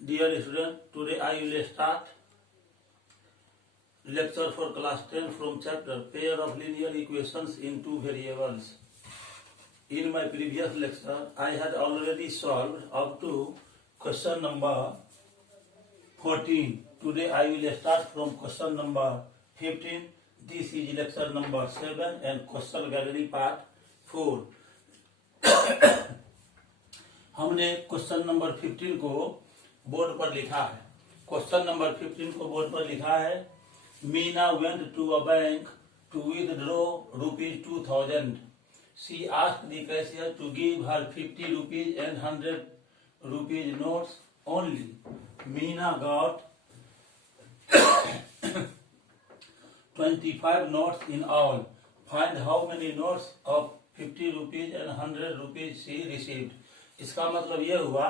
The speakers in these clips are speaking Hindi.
Dear student, today I will start lecture for class 10 from chapter pair of linear equations in two variables. In my previous lecture, I had already solved up to question number 14. Today I will start from question number 15. This is lecture number 7 and question gallery part 4. हमने क्वेश्चन नंबर 15 को बोर्ड पर लिखा है। क्वेश्चन नंबर 15 को बोर्ड पर लिखा है, Meena went to a bank to withdraw ₹2000. She asked the cashier to give her 50 rupees and 100 rupees notes only. Meena got 25 notes in all. Find how many notes of 50 rupees and 100 rupees she received. इसका मतलब यह हुआ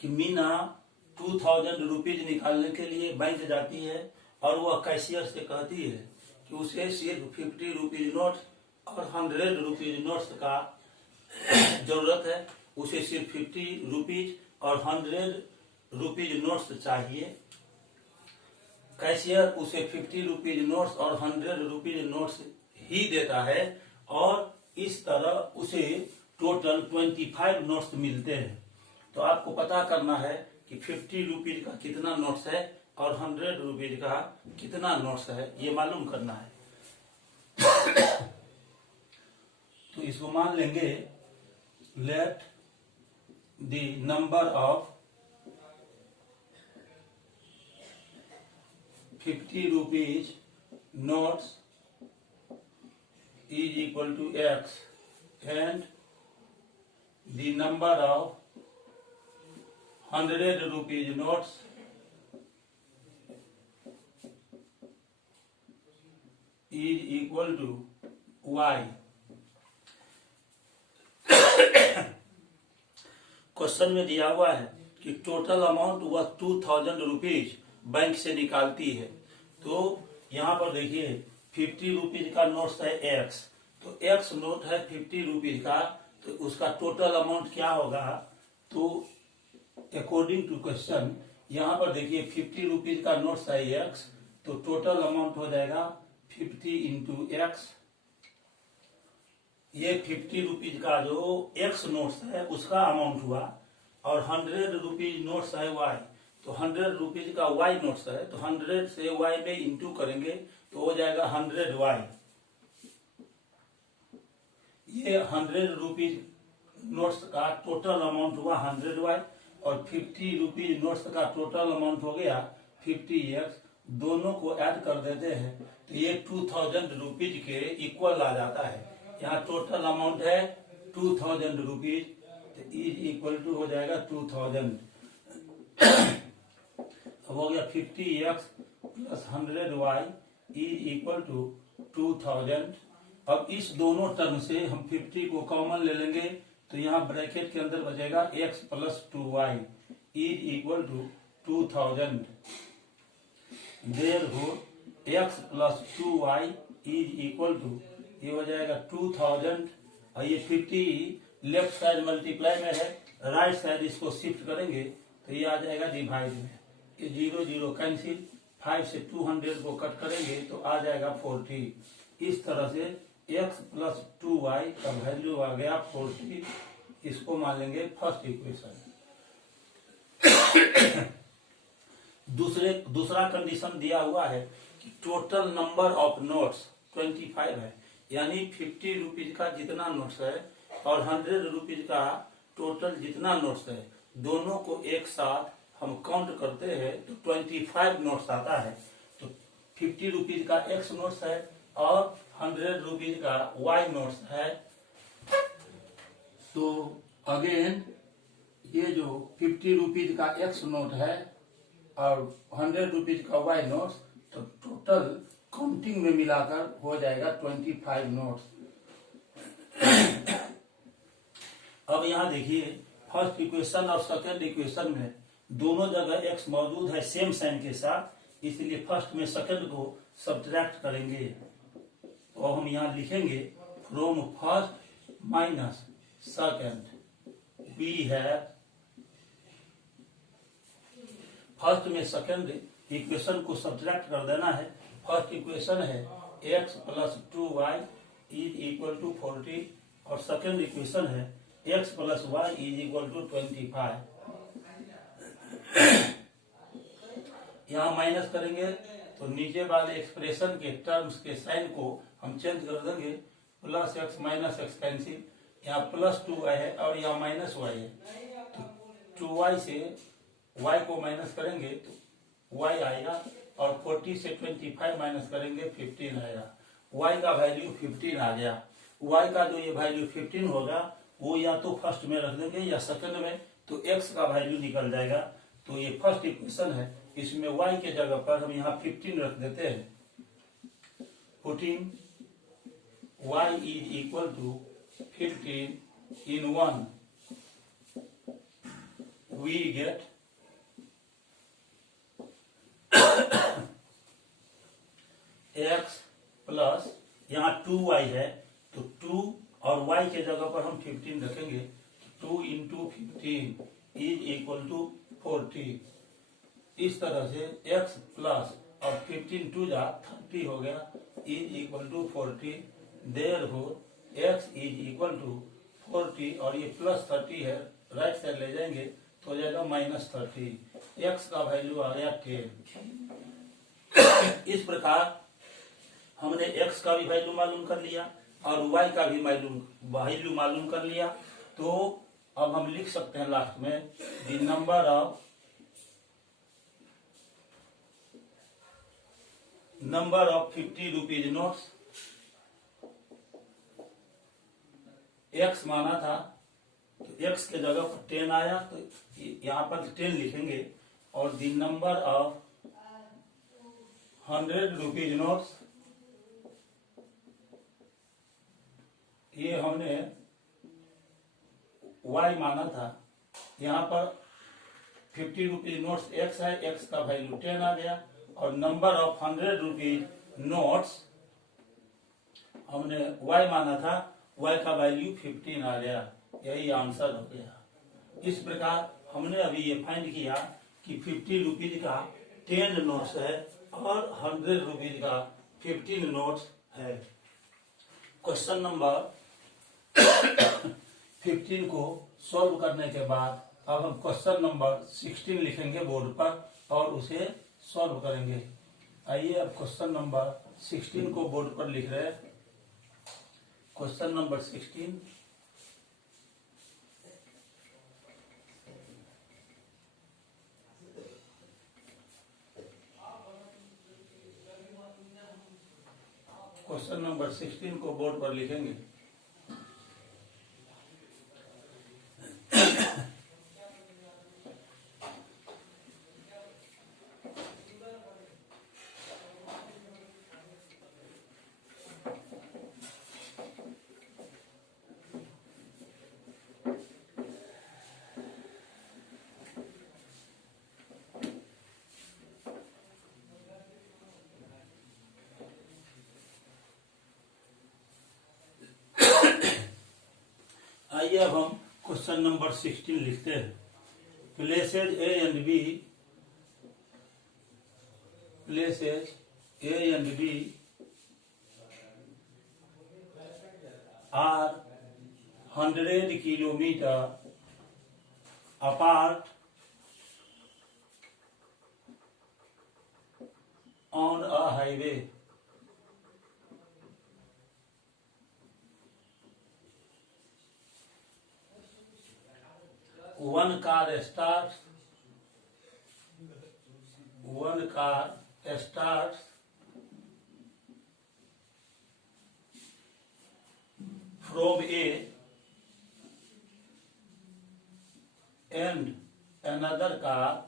कि मीना 2000 रुपीज निकालने के लिए बैंक जाती है और वह कैशियर से कहती है कि उसे सिर्फ 50 रुपीज नोट और 100 रुपीज नोट्स का जरूरत है। उसे सिर्फ 50 रुपीज और 100 रुपीज नोट्स चाहिए। कैशियर उसे 50 रुपीज नोट्स और 100 रुपीज नोट्स ही देता है और इस तरह उसे टोटल 25 नोट्स मिलते हैं। तो आपको पता करना है कि 50 रुपीज का कितना नोट्स है और 100 रुपीज का कितना नोट्स है, ये मालूम करना है। तो इसको मान लेंगे, let the number of 50 rupees notes is equal to x and the number of 100 rupees notes is equal to y. Question में दिया हुआ है कि टोटल अमाउंट वह 2000 रुपीज बैंक से निकालती है। तो यहाँ पर देखिए 50 रुपीज का नोट है x, तो x नोट है 50 रुपीज का, तो उसका टोटल अमाउंट क्या होगा। तो अकॉर्डिंग टू क्वेश्चन यहाँ पर देखिए 50 रुपीज का नोट है x, तो टोटल अमाउंट हो जाएगा 50 इंटू x। ये 50 रुपीज का जो x नोट्स है उसका अमाउंट हुआ और 100 रुपीज नोट्स है y, तो 100 रुपीज का y नोट्स है, तो 100 से y में इंटू करेंगे तो हो जाएगा 100y। ये 100 रुपीज नोट्स का टोटल अमाउंट हुआ 100y और 50 रुपीज नोट्स का टोटल अमाउंट हो गया 50x। दोनों को ऐड कर देते हैं तो ये 2000 रुपीज के इक्वल आ जाता है। यहाँ टोटल अमाउंट है 2000 रुपीज, तो इज इक्वल टू हो जाएगा 2000। अब हो गया 50x plus 100y is equal to 2000। अब इस दोनों टर्म से हम 50 को कॉमन ले लेंगे तो यहाँ ब्रैकेट के अंदर बचेगा x plus 2y is equal to 2000। Therefore x plus 2y is equal to, ये हो जाएगा 2000 और ये 50 लेफ्ट साइड मल्टीप्लाई में है, राइट साइड इसको शिफ्ट करेंगे तो ये आ जाएगा डिवाइड में। ये 0 0 कैंसिल, 5 से 200 को कट करेंगे तो आ जाएगा 40। इस तरह से x प्लस 2y का वैल्यू आ गया 40। इसको मान लेंगे फर्स्ट इक्वेशन। दूसरा कंडीशन दिया हुआ है कि टोटल नंबर ऑफ नोट्स 25 है, यानी 50 रुपीज का जितना नोट्स है और 100 रुपीज का टोटल जितना नोट्स है, दोनों को एक साथ हम काउंट करते हैं तो 25 नोट्स आता है। तो 50 रुपीज का x नोट्स है और 100 रुपीज का y नोट्स है। तो अगेन ये जो 50 रुपीज का x नोट है और 100 रुपीज का y नोट्स, तो टोटल काउंटिंग में मिलाकर हो जाएगा 25 नोट्स। अब यहाँ देखिए फर्स्ट इक्वेशन और सेकंड इक्वेशन में दोनों जगह x मौजूद है सेम साइन के साथ, इसलिए फर्स्ट में सेकंड को सब्ट्रैक्ट करेंगे। तो हम यहाँ लिखेंगे from first minus second we have first में सेकंड इक्वेशन को सब्ट्रैक्ट कर देना है। फर्स्ट इक्वेशन है x plus 2y is equal to 40 और सेकंड इक्वेशन है x plus y is equal to 25। यहाँ माइनस करेंगे तो नीचे वाले एक्सप्रेशन के टर्म्स के साइन को हम चेंज कर देंगे। Plus x minus x cancel, यहाँ प्लस 2y है और यहाँ माइनस y है, तो 2y से y को माइनस करेंगे तो y आएगा और 40 से 25 माइनस करेंगे 15 आएगा। y का वैल्यू 15 आ गया। y का जो ये वैल्यू 15 होगा वो या तो फर्स्ट में रख देंगे या सेकंड में, तो x का वैल्यू निकल जाएगा। तो ये फर्स्ट इक्वेशन है, इसमें y के जगह पर हम यहाँ 15 रख देते हैं। Putting y is equal to 15 in 1 we get x plus यहाँ 2y है तो 2 और y के जगह पर हम 15 रखेंगे। 2 इंटू 15 इज इक्वल टू 40। इस तरह से x प्लस और 15 टू जा 30 हो गया is equal to 40। Therefore x is equal to 40 और ये प्लस 30 है, राइट साइड ले जाएंगे तो हो जाएगा माइनस 30। x का वैल्यू आ गया 10। इस प्रकार हमने x का भी वैल्यू मालूम कर लिया और y का भी वैल्यू मालूम कर लिया। तो अब हम लिख सकते हैं लास्ट में the number of 50 rupees notes. x माना था तो x के जगह पर 10 आया तो यहाँ पर 10 लिखेंगे और the number of 100 rupees notes, ये हमने y माना था, यहाँ पर 50 रुपीज नोट्स x है, x का वैल्यू 10 आ गया और नंबर ऑफ 100 रुपीज नोट्स हमने y माना था, y का वैल्यू 15 आ गया। यही आंसर हो गया। इस प्रकार हमने अभी ये फाइंड किया कि 50 रुपीज का 10 नोट्स है और 100 रुपीज का 15 नोट्स है। क्वेश्चन नंबर 15 को सॉल्व करने के बाद अब हम क्वेश्चन नंबर 16 लिखेंगे बोर्ड पर और उसे सॉल्व करेंगे। आइए अब क्वेश्चन नंबर 16 को बोर्ड पर लिख रहे हैं। क्वेश्चन नंबर 16, क्वेश्चन नंबर 16 को बोर्ड पर लिखेंगे। आइए अब हम क्वेश्चन नंबर 16 लिखते हैं। Places A and B are 100 kilometre apart on a highway. One car starts from A and another car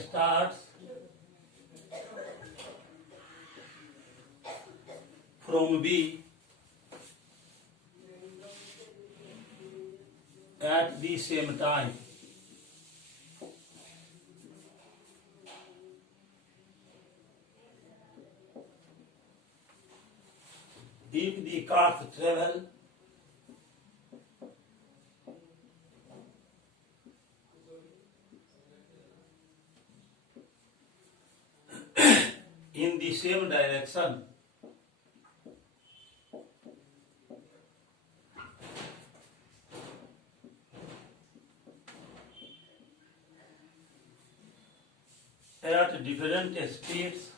starts from B at the same time. If the cars travel in the same direction at different speeds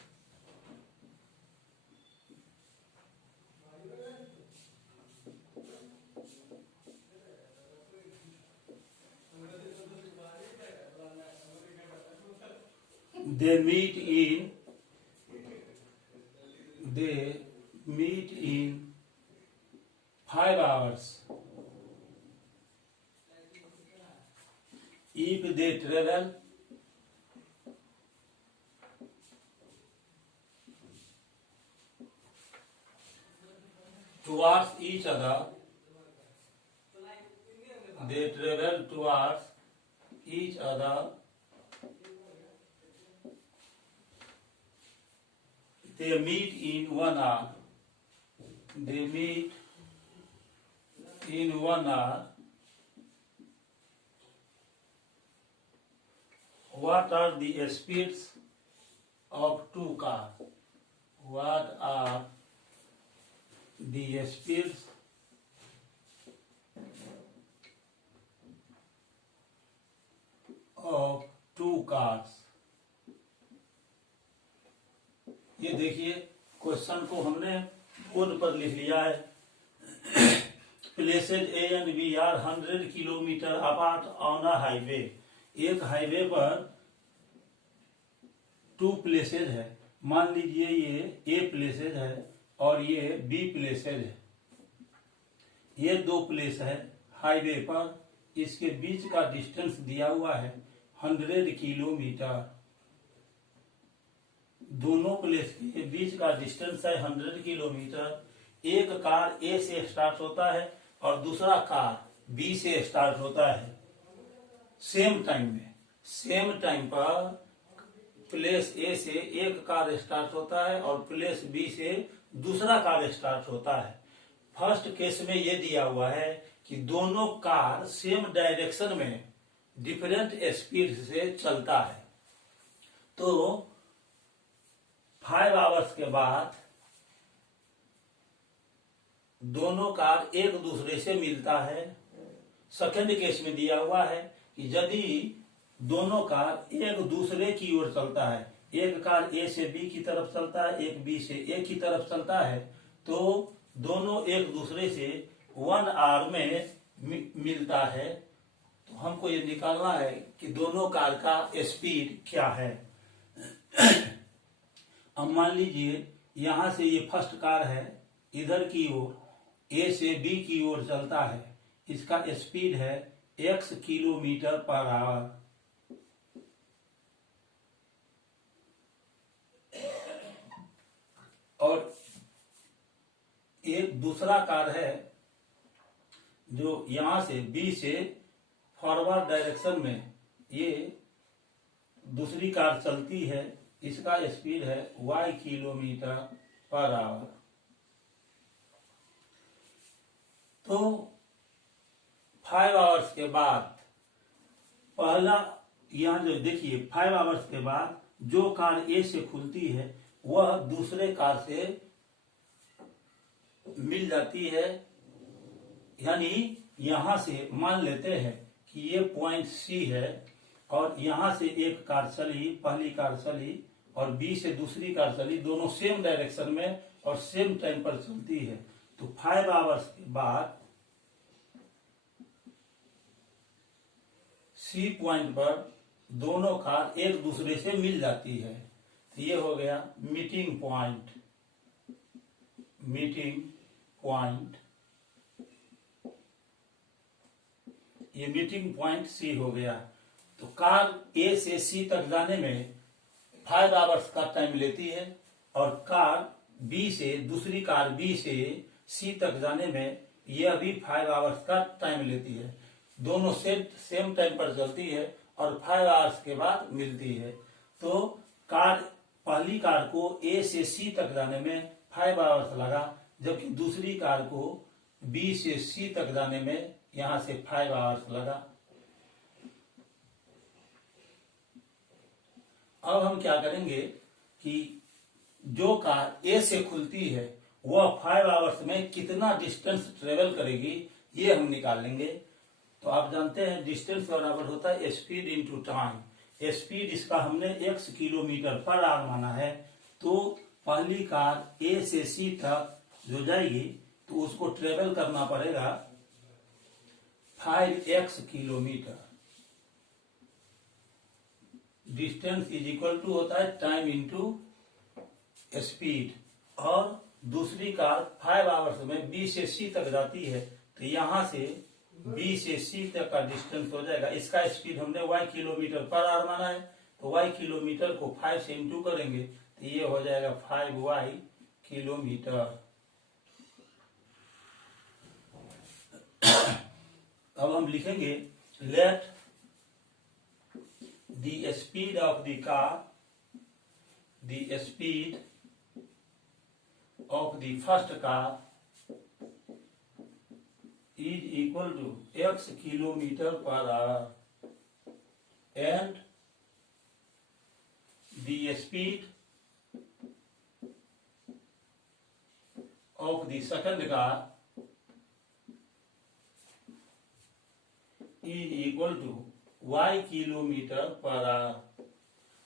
they meet in 5 hours if they travel towards each other. They travel towards each other. They meet in 1 hour. They meet in 1 hour. What are the speeds of two cars? What are the speeds of two cars? ये देखिए क्वेश्चन को हमने बोर्ड पर लिख लिया है। Places A and B are 100 kilometre apart on a highway. एक हाईवे पर 2 प्लेसेज है। मान लीजिए ये ए प्लेसेज है और ये बी प्लेसेज है। ये 2 प्लेस है हाईवे पर, इसके बीच का डिस्टेंस दिया हुआ है 100 किलोमीटर। दोनों प्लेस के बीच का डिस्टेंस है 100 किलोमीटर। एक कार ए से स्टार्ट होता है और दूसरा कार बी से स्टार्ट होता है। सेम टाइम पर प्लेस ए से एक कार स्टार्ट होता है और प्लेस बी से दूसरा कार स्टार्ट होता है। फर्स्ट केस में ये दिया हुआ है कि दोनों कार सेम डायरेक्शन में डिफरेंट स्पीड से चलता है। तो 5 आवर्स के बाद दोनों कार एक दूसरे से मिलता है। सेकंड केस में दिया हुआ है कि यदि दोनों कार एक दूसरे की ओर चलता है, एक कार ए से बी की तरफ चलता है, एक बी से ए की तरफ चलता है, तो दोनों एक दूसरे से 1 आवर में मिलता है। तो हमको ये निकालना है कि दोनों कार का स्पीड क्या है। अब मान लीजिए यहां से ये फर्स्ट कार है, इधर की ओर ए से बी की ओर चलता है। इसका स्पीड है x किलोमीटर पर आवर। और एक दूसरा कार है जो यहां से बी से फॉरवर्ड डायरेक्शन में ये दूसरी कार चलती है। इसका स्पीड है y किलोमीटर पर आवर। तो 5 आवर्स के बाद पहला यहां जो देखिए 5 आवर्स के बाद जो कार ए से खुलती है वह दूसरे कार से मिल जाती है। यानी यहां से मान लेते हैं कि ये पॉइंट सी है और यहां से एक कार चली, पहली कार चली और बी से दूसरी कार चली, दोनों सेम डायरेक्शन में और सेम टाइम पर चलती है। तो 5 आवर्स के बाद सी पॉइंट पर दोनों कार एक दूसरे से मिल जाती है। तो ये हो गया मीटिंग पॉइंट। ये मीटिंग पॉइंट सी हो गया। तो कार ए से सी तक जाने में 5 आवर्स का टाइम लेती है और कार बी से दूसरी कार बी से सी तक जाने में यह भी 5 आवर्स का टाइम लेती है। दोनों सेम टाइम पर चलती है और 5 आवर्स के बाद मिलती है। तो पहली कार को ए से सी तक जाने में 5 आवर्स लगा, जबकि दूसरी कार को बी से सी तक जाने में यहां से 5 आवर्स लगा। अब हम क्या करेंगे कि जो कार ए से खुलती है वह 5 आवर्स में कितना डिस्टेंस ट्रेवल करेगी, ये हम निकाल लेंगे। तो आप जानते हैं डिस्टेंस बराबर होता है स्पीड इंटू टाइम। स्पीड इसका हमने x किलोमीटर पर आवर माना है। तो पहली कार ए से सी तक जो जाएगी तो उसको ट्रेवल करना पड़ेगा 5x kilometre. Distance is equal to होता है टाइम इंटू स्पीड। और दूसरी कार 5 आवर्स में बी से सी तक जाती है, तो यहां से बी से सी तक का डिस्टेंस हो जाएगा। इसका स्पीड हमने y किलोमीटर पर आवर माना है, तो y किलोमीटर को 5 से इंटू करेंगे तो ये हो जाएगा 5y किलोमीटर। अब हम लिखेंगे let the speed of the car, the speed of the first car is equal to x kilometer per hour and the speed of the second car is equal to y kilometre per hour.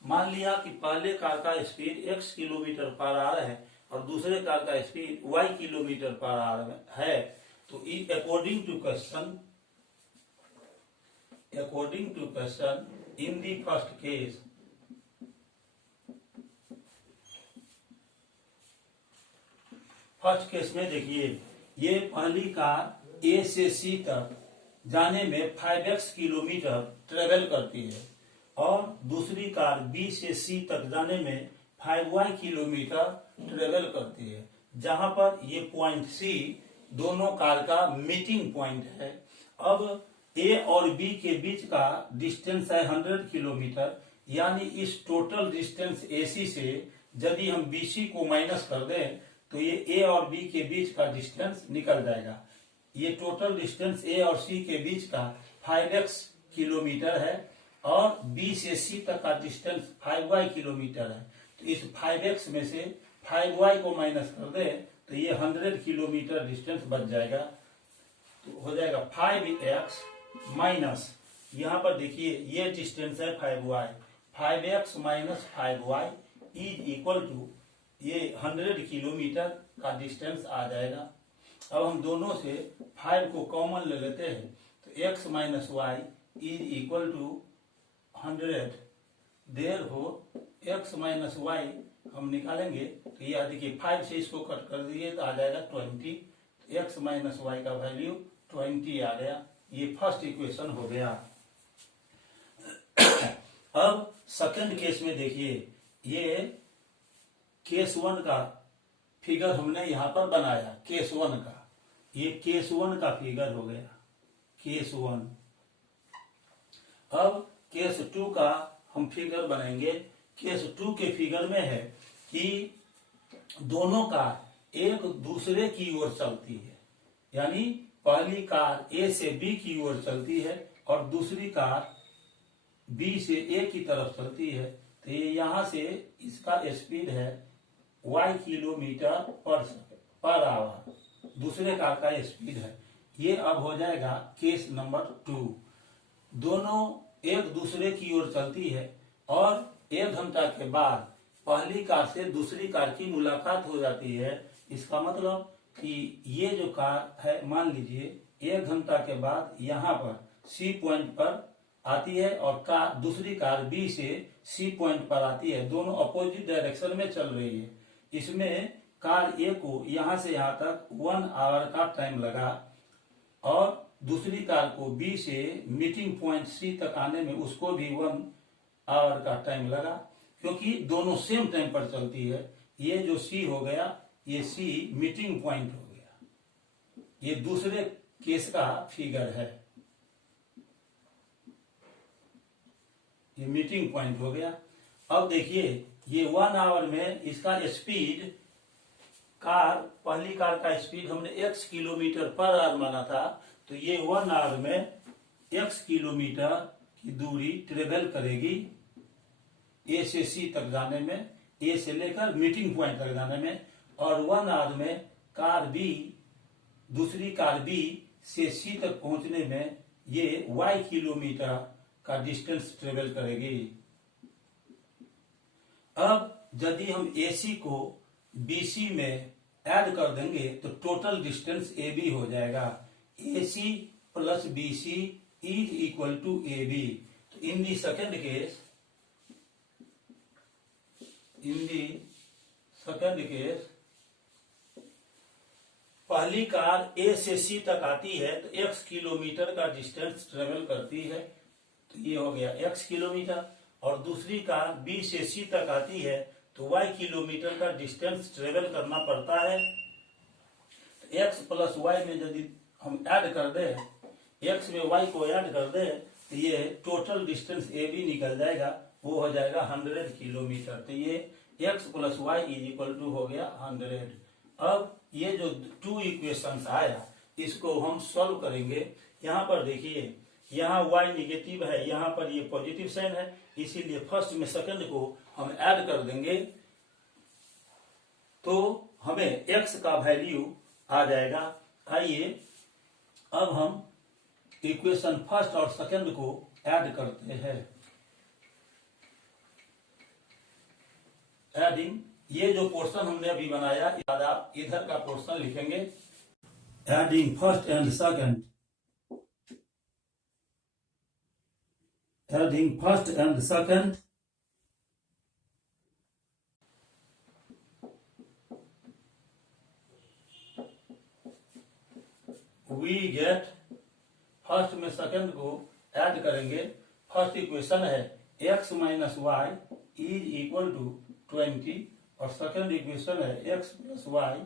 मान लिया कि पहले कार का speed x kilometre per hour है और दूसरे कार का speed y kilometre per hour है, तो according to question in the first case में देखिए ये पहली कार ए से सी तक जाने में 5x किलोमीटर ट्रेवल करती है और दूसरी कार बी से सी तक जाने में 5y किलोमीटर ट्रेवल करती है। जहां पर ये पॉइंट सी दोनों कार का मीटिंग पॉइंट है। अब ए और बी के बीच का डिस्टेंस है 100 किलोमीटर, यानी इस टोटल डिस्टेंस एसी से यदि हम बीसी को माइनस कर दें तो ये ए और बी के बीच का डिस्टेंस निकल जाएगा। ये टोटल डिस्टेंस ए और सी के बीच का 5x किलोमीटर है और बी से सी तक का डिस्टेंस 5y किलोमीटर है। तो इस 5x में से 5y को माइनस कर दे तो ये 100 किलोमीटर डिस्टेंस बच जाएगा। तो हो जाएगा 5x माइनस, यहाँ पर देखिए ये डिस्टेंस है 5y, 5x minus 5y is equal to ये 100 किलोमीटर का डिस्टेंस आ जाएगा। अब हम दोनों से 5 को कॉमन ले लेते हैं तो x minus y is equal to 100। देर हो x माइनस वाई हम निकालेंगे तो ये देखिए 5 से इसको कट कर दिए तो आ जाएगा 20। तो x माइनस वाई का वैल्यू 20 आ गया। ये फर्स्ट इक्वेशन हो गया। अब सेकंड केस में देखिए ये केस 1 का फिगर हमने यहां पर बनाया। केस 1 का ये केस 1 का फिगर हो गया, केस 1। अब केस 2 का हम फिगर बनाएंगे। केस 2 के फिगर में है कि दोनों कार एक दूसरे की ओर चलती है, यानी पहली कार ए से बी की ओर चलती है और दूसरी कार बी से ए की तरफ चलती है। तो ये यहां से इसका स्पीड है y किलोमीटर पर आवर, दूसरे कार का स्पीड है। ये अब हो जाएगा केस नंबर 2। दोनों एक दूसरे की ओर चलती है और 1 घंटा के बाद पहली कार से दूसरी कार की मुलाकात हो जाती है। इसका मतलब कि ये जो कार है मान लीजिए 1 घंटा के बाद यहाँ पर सी पॉइंट पर आती है और दूसरी कार बी से सी पॉइंट पर आती है। दोनों अपोजिट डायरेक्शन में चल रही है। इसमें कार ए को यहां से यहां तक 1 आवर का टाइम लगा और दूसरी कार को बी से मीटिंग पॉइंट सी तक आने में उसको भी 1 आवर का टाइम लगा, क्योंकि दोनों सेम टाइम पर चलती है। ये जो सी हो गया ये सी मीटिंग पॉइंट हो गया। ये दूसरे केस का फिगर है, ये मीटिंग पॉइंट हो गया। अब देखिए ये 1 आवर में इसका स्पीड पहली कार का स्पीड हमने x किलोमीटर पर आवर माना था, तो ये 1 आवर में x किलोमीटर की दूरी ट्रेवल करेगी ए से सी तक जाने में ए से लेकर मीटिंग पॉइंट तक जाने में, और 1 आवर में कार बी, दूसरी कार बी से सी तक पहुंचने में ये y किलोमीटर का डिस्टेंस ट्रेवल करेगी। अब यदि हम AC को BC में ऐड कर देंगे तो टोटल डिस्टेंस AB हो जाएगा। AC plus BC is equal to AB। तो इन दी सेकेंड केस, पहली कार A से C तक आती है तो x किलोमीटर का डिस्टेंस ट्रेवल करती है, तो ये हो गया x किलोमीटर, और दूसरी कार B से C तक आती है तो y किलोमीटर का डिस्टेंस ट्रेवल करना पड़ता है। तो x प्लस y में यदि हम ऐड कर दे, x में y को ऐड कर दे तो ये टोटल डिस्टेंस AB निकल जाएगा, वो हो जाएगा 100 किलोमीटर। तो ये x plus Y is equal to हो गया 100। अब ये जो 2 इक्वेशंस आया इसको हम सॉल्व करेंगे। यहाँ पर देखिए, यहाँ y निगेटिव है, यहाँ पर ये पॉजिटिव साइन है, इसीलिए फर्स्ट में सेकंड को हम ऐड कर देंगे तो हमें x का वैल्यू आ जाएगा। आइए अब हम इक्वेशन फर्स्ट और सेकंड को ऐड करते हैं। एडिंग, ये जो पोर्शन हमने अभी बनाया आप इधर का पोर्शन लिखेंगे। Adding first and second, adding first and second, we get, first में सेकंड को ऐड करेंगे। फर्स्ट इक्वेशन है x minus y is equal to 20 और सेकंड इक्वेशन है x plus Y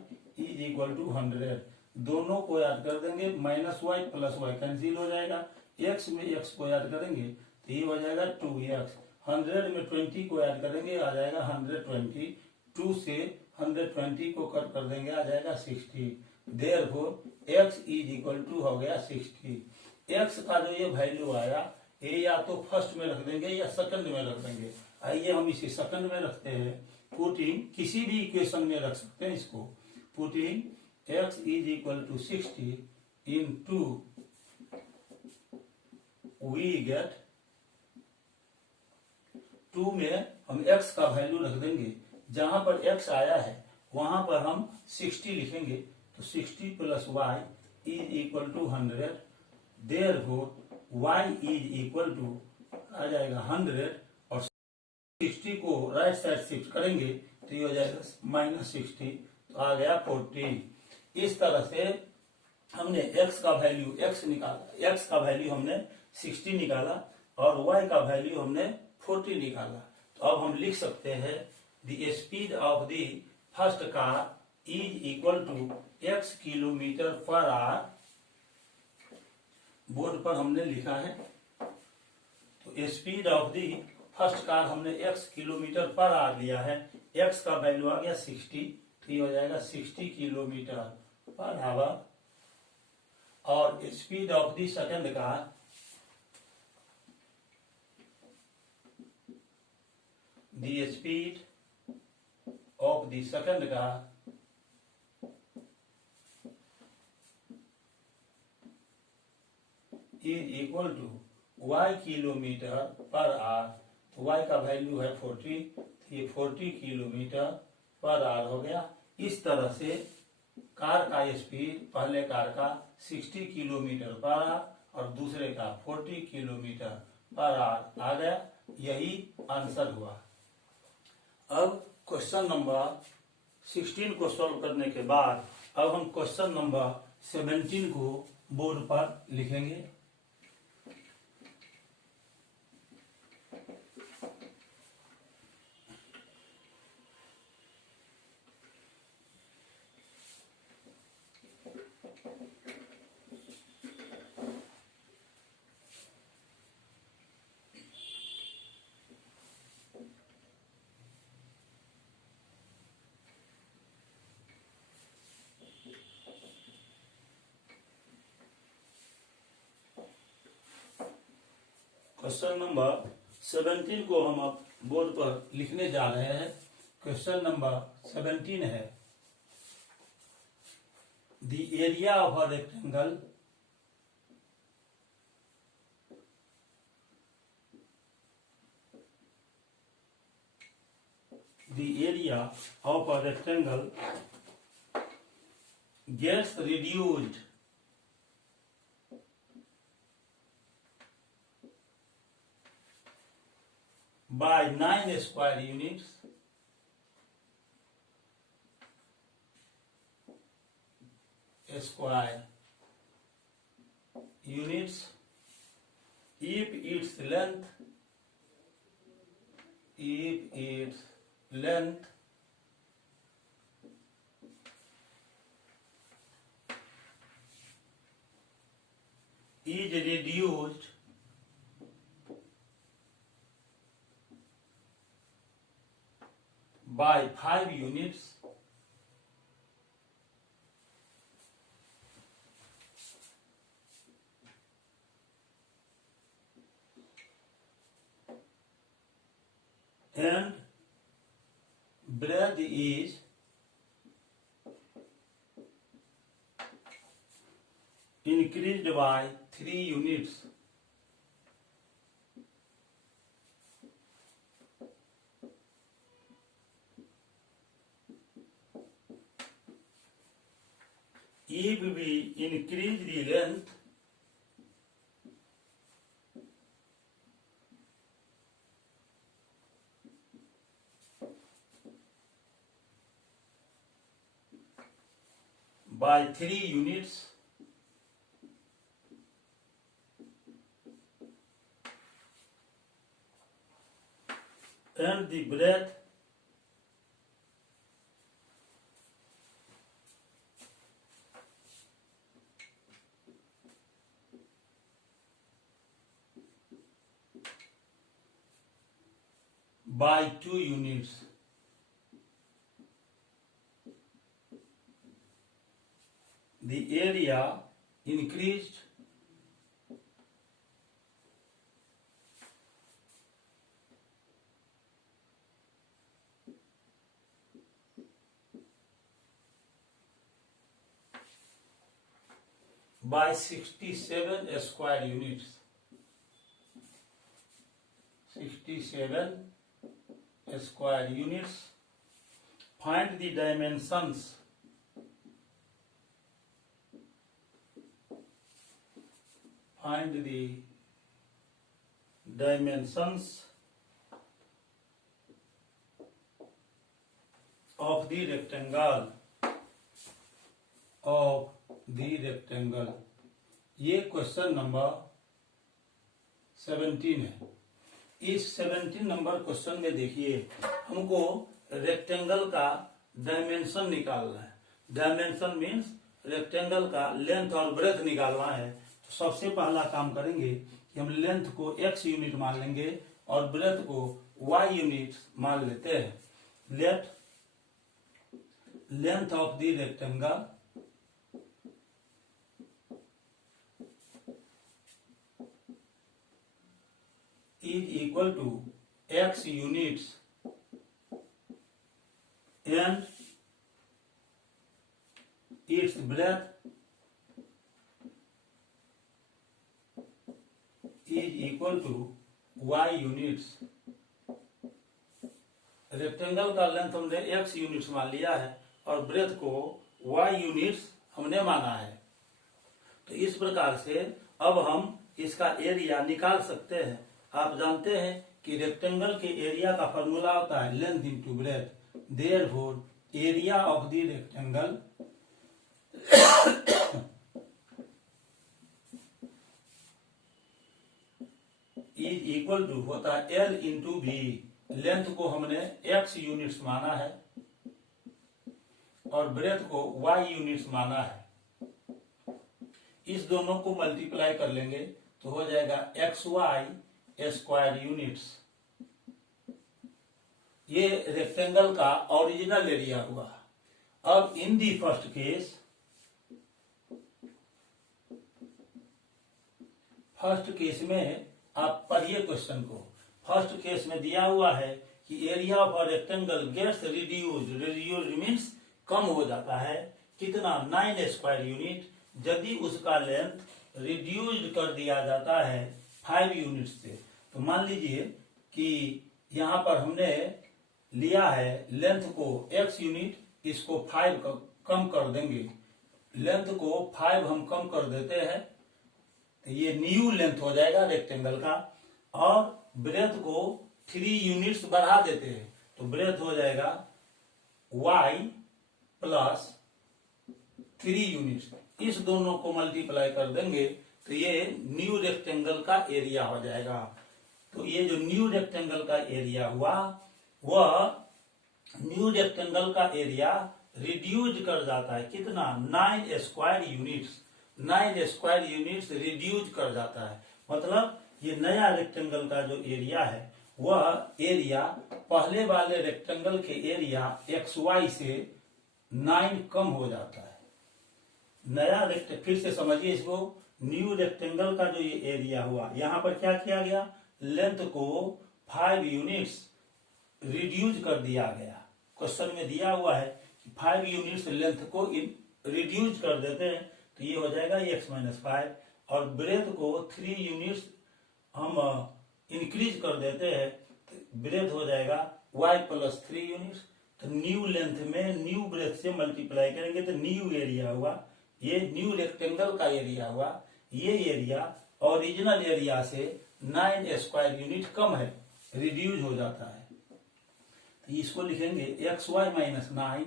is equal to 100। दोनों को ऐड कर देंगे, minus y plus y cancel हो जाएगा, x में x को ऐड करेंगे तो ये हो जाएगा 2x, 100 में 20 को ऐड करेंगे आ जाएगा 120, 2 से 120 को कट कर देंगे आ जाएगा 60। Therefore x is equal to हो गया 60। x का जो ये वैल्यू आया ये या तो फर्स्ट में रख देंगे या सेकंड में रख देंगे। आइए हम इसे सेकंड में रखते हैं। पुटिंग, किसी भी इक्वेशन में रख सकते हैं इसको। Putting x is equal to 60 in 2 we get, 2 में हम x का वैल्यू रख देंगे, जहां पर x आया है वहां पर हम 60 लिखेंगे तो 60 plus Y is equal to 100। Therefore y is equal to आ जाएगा 100 और 60 को राइट साइड शिफ्ट करेंगे तो ये हो जाएगा -60, तो आ गया 40। इस तरह से हमने x का वैल्यू x निकाला, x का वैल्यू हमने 60 निकाला और y का वैल्यू हमने 40 निकाला। तो अब हम लिख सकते हैं the speed of the first car is equal to x kilometre per hour. Board पर हमने लिखा है, तो speed of the first car हमने x किलोमीटर पर आवर लिया है, x का वैल्यू आ गया 60, तो ये हो जाएगा 60 किलोमीटर पर आवर। और speed of the second car the speed of the second car is equal to y kilometre per hour. y का वैल्यू है 40, ये 40 किलोमीटर पर आवर हो गया। इस तरह से कार का स्पीड पहले कार का 60 किलोमीटर पर आवर और दूसरे का 40 किलोमीटर पर आवर आ गया। यही आंसर हुआ। अब क्वेश्चन नंबर 16 को सॉल्व करने के बाद अब हम क्वेश्चन नंबर 17 को बोर्ड पर लिखेंगे। क्वेश्चन नंबर 17 को हम अब बोर्ड पर लिखने जा रहे हैं। क्वेश्चन नंबर 17 है, the area of a rectangle gets reduced by 9 square units if its length is reduced by 5 units and breadth is increased by 3 units if we increase the length by 3 units and the breadth by 2 units. The area increased by 67 square units. 67 square units. Find the dimensions of the rectangle. ये क्वेश्चन नंबर 17 है। इस 17 नंबर क्वेश्चन में देखिए, हमको रेक्टेंगल का डायमेंशन निकालना है। डायमेंशन मीन्स रेक्टेंगल का लेंथ और ब्रेथ निकालना है। तो सबसे पहला काम करेंगे कि हम लेंथ को x यूनिट मान लेंगे और ब्रेथ को y यूनिट मान लेते हैं। Late length of the rectangle is equal to x units and its breadth is equal to y units. Rectangle का लेंथ हमने x यूनिट्स मान लिया है और ब्रेथ को y यूनिट्स हमने माना है। तो इस प्रकार से अब हम इसका एरिया निकाल सकते हैं। आप जानते हैं कि रेक्टेंगल के एरिया का फॉर्मूला होता है length into breadth. Therefore area of the rectangle is equal to होता है L इंटू V। लेंथ को हमने x यूनिट्स माना है और ब्रेथ को y यूनिट्स माना है। इस दोनों को मल्टीप्लाई कर लेंगे तो हो जाएगा xy स्क्वायर यूनिट्स। ये रेक्टेंगल का ओरिजिनल एरिया हुआ। अब इन दी फर्स्ट केस में आप पढ़िए क्वेश्चन को। फर्स्ट केस में दिया हुआ है कि area of a rectangle gets reduced means कम हो जाता है कितना 9 स्क्वायर यूनिट यदि उसका लेंथ रिड्यूस्ड कर दिया जाता है 5 यूनिट से। तो मान लीजिए कि यहाँ पर हमने लिया है लेंथ को x यूनिट, इसको 5 कम कर देंगे, लेंथ को 5 हम कम कर देते हैं तो ये न्यू लेंथ हो जाएगा रेक्टेंगल का, और ब्रेथ को 3 यूनिट्स बढ़ा देते हैं तो ब्रेथ हो जाएगा y प्लस 3 यूनिट्स। इस दोनों को मल्टीप्लाई कर देंगे तो ये न्यू रेक्टेंगल का एरिया हो जाएगा। तो ये जो न्यू रेक्टेंगल का एरिया हुआ वह न्यू रेक्टेंगल का एरिया रिड्यूज कर जाता है कितना 9 square units. 9 square units reduce कर जाता है, मतलब ये नया रेक्टेंगल का जो एरिया है वह एरिया पहले वाले रेक्टेंगल के एरिया XY से 9 कम हो जाता है। नया रेक्टेंगल, फिर से समझिए इसको, न्यू रेक्टेंगल का जो ये एरिया हुआ यहाँ पर क्या किया गया, लेंथ को 5 यूनिट्स रिड्यूज कर दिया गया। क्वेश्चन में दिया हुआ है कि 5 यूनिट्स लेंथ को रिड्यूज कर देते हैं तो ये हो जाएगा x-5, और ब्रेथ को 3 यूनिट्स हम इंक्रीज कर देते हैं तो ब्रेथ हो जाएगा y प्लस 3 यूनिट्स। तो न्यू लेंथ में न्यू ब्रेथ से मल्टीप्लाई करेंगे तो न्यू एरिया हुआ, ये न्यू रेक्टेंगल का एरिया हुआ। ये एरिया ओरिजिनल एरिया से 9 स्क्वायर यूनिट कम है, रिड्यूज हो जाता है। तो इसको लिखेंगे XY minus 9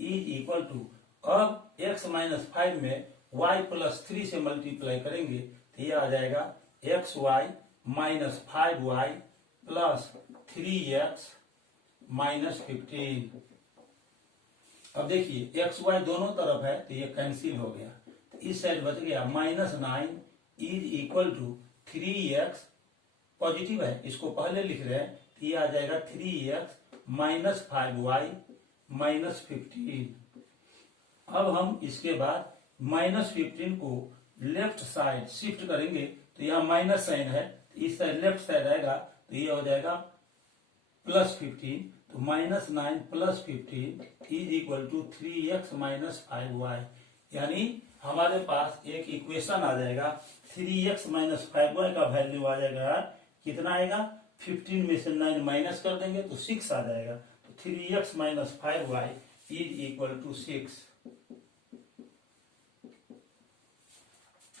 is equal to, अब x माइनस 5 में y प्लस 3 से मल्टीप्लाई करेंगे तो ये आ जाएगा XY minus 5y plus 3x minus 15। अब देखिए XY दोनों तरफ है तो ये कैंसिल हो गया, तो इस साइड बच गया minus 9 is equal to 3x, positive है इसको पहले लिख रहे हैं तो ये आ जाएगा 3x माइनस 5y माइनस 15। अब हम इसके बाद माइनस 15 को लेफ्ट साइड शिफ्ट करेंगे तो यहाँ माइनस साइन है, इस साइड लेफ्ट साइड आएगा तो ये हो जाएगा प्लस 15। तो minus 9 plus 15 is equal to 3x minus 5y, यानी हमारे पास एक इक्वेशन आ जाएगा 3x माइनस 5y का वैल्यू आ जाएगा कितना आएगा, 15 में से 9 माइनस कर देंगे तो 6 आ जाएगा। तो 3x minus 5y is equal to 6।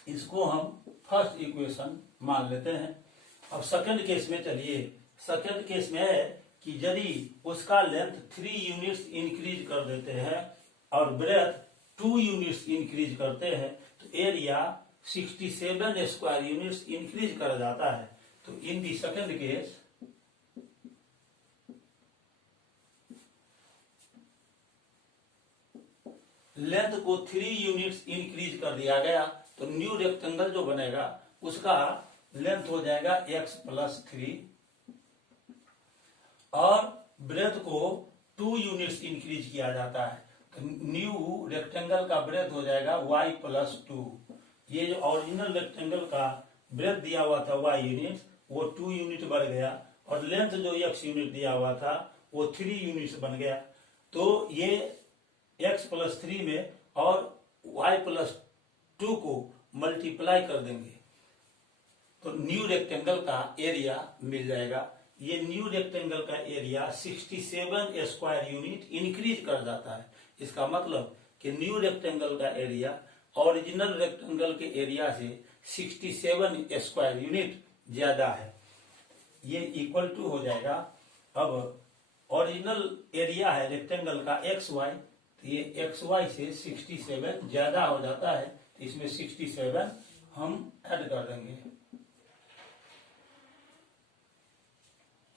इसको हम फर्स्ट इक्वेशन मान लेते हैं। अब सेकंड केस में चलिए, सेकंड केस में है कि यदि उसका लेंथ 3 यूनिट्स इंक्रीज कर देते हैं और ब्रेथ 2 यूनिट्स इंक्रीज करते हैं तो एरिया 67 स्क्वायर यूनिट्स इंक्रीज कर जाता है। तो in the second case length को 3 यूनिट्स इंक्रीज कर दिया गया तो न्यू रेक्टेंगल जो बनेगा उसका लेंथ हो जाएगा x प्लस 3, और ब्रेथ को 2 यूनिट्स इंक्रीज किया जाता है तो न्यू रेक्टेंगल का ब्रेथ हो जाएगा y प्लस 2। ये जो ओरिजिनल रेक्टेंगल का ब्रेथ दिया हुआ था y यूनिट वो 2 यूनिट बढ़ गया, और लेंथ जो x यूनिट दिया हुआ था वो 3 यूनिट्स बन गया। तो ये x प्लस 3 में और y प्लस 2 को मल्टीप्लाई कर देंगे तो न्यू रेक्टेंगल का एरिया मिल जाएगा। ये न्यू रेक्टेंगल का एरिया 67 स्क्वायर यूनिट इंक्रीज कर जाता है। इसका मतलब कि न्यू रेक्टेंगल का एरिया ओरिजिनल रेक्टेंगल के एरिया से 67 स्क्वायर यूनिट ज्यादा है। ये इक्वल टू हो जाएगा, अब ओरिजिनल एरिया है रेक्टेंगल का XY, तो ये XY से 67 ज्यादा हो जाता है तो इसमें 67 हम ऐड कर देंगे।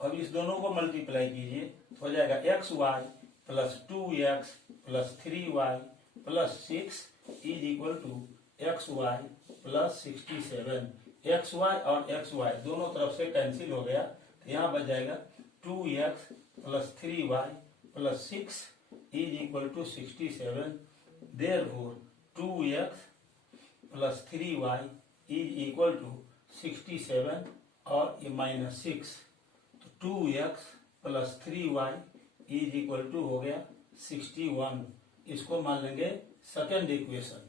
अब इस दोनों को मल्टीप्लाई कीजिए तो हो जाएगा XY plus 2x plus 3y plus 6 is equal to XY plus 67। XY और XY दोनों तरफ से कैंसिल हो गया तो यहाँ बच जाएगा 2x plus 3y plus 6 is equal to 67। Therefore 2x plus 3y is equal to 67 और ये माइनस 6, तो 2x plus 3y is equal to हो गया 61। इसको मान लेंगे सेकेंड इक्वेशन।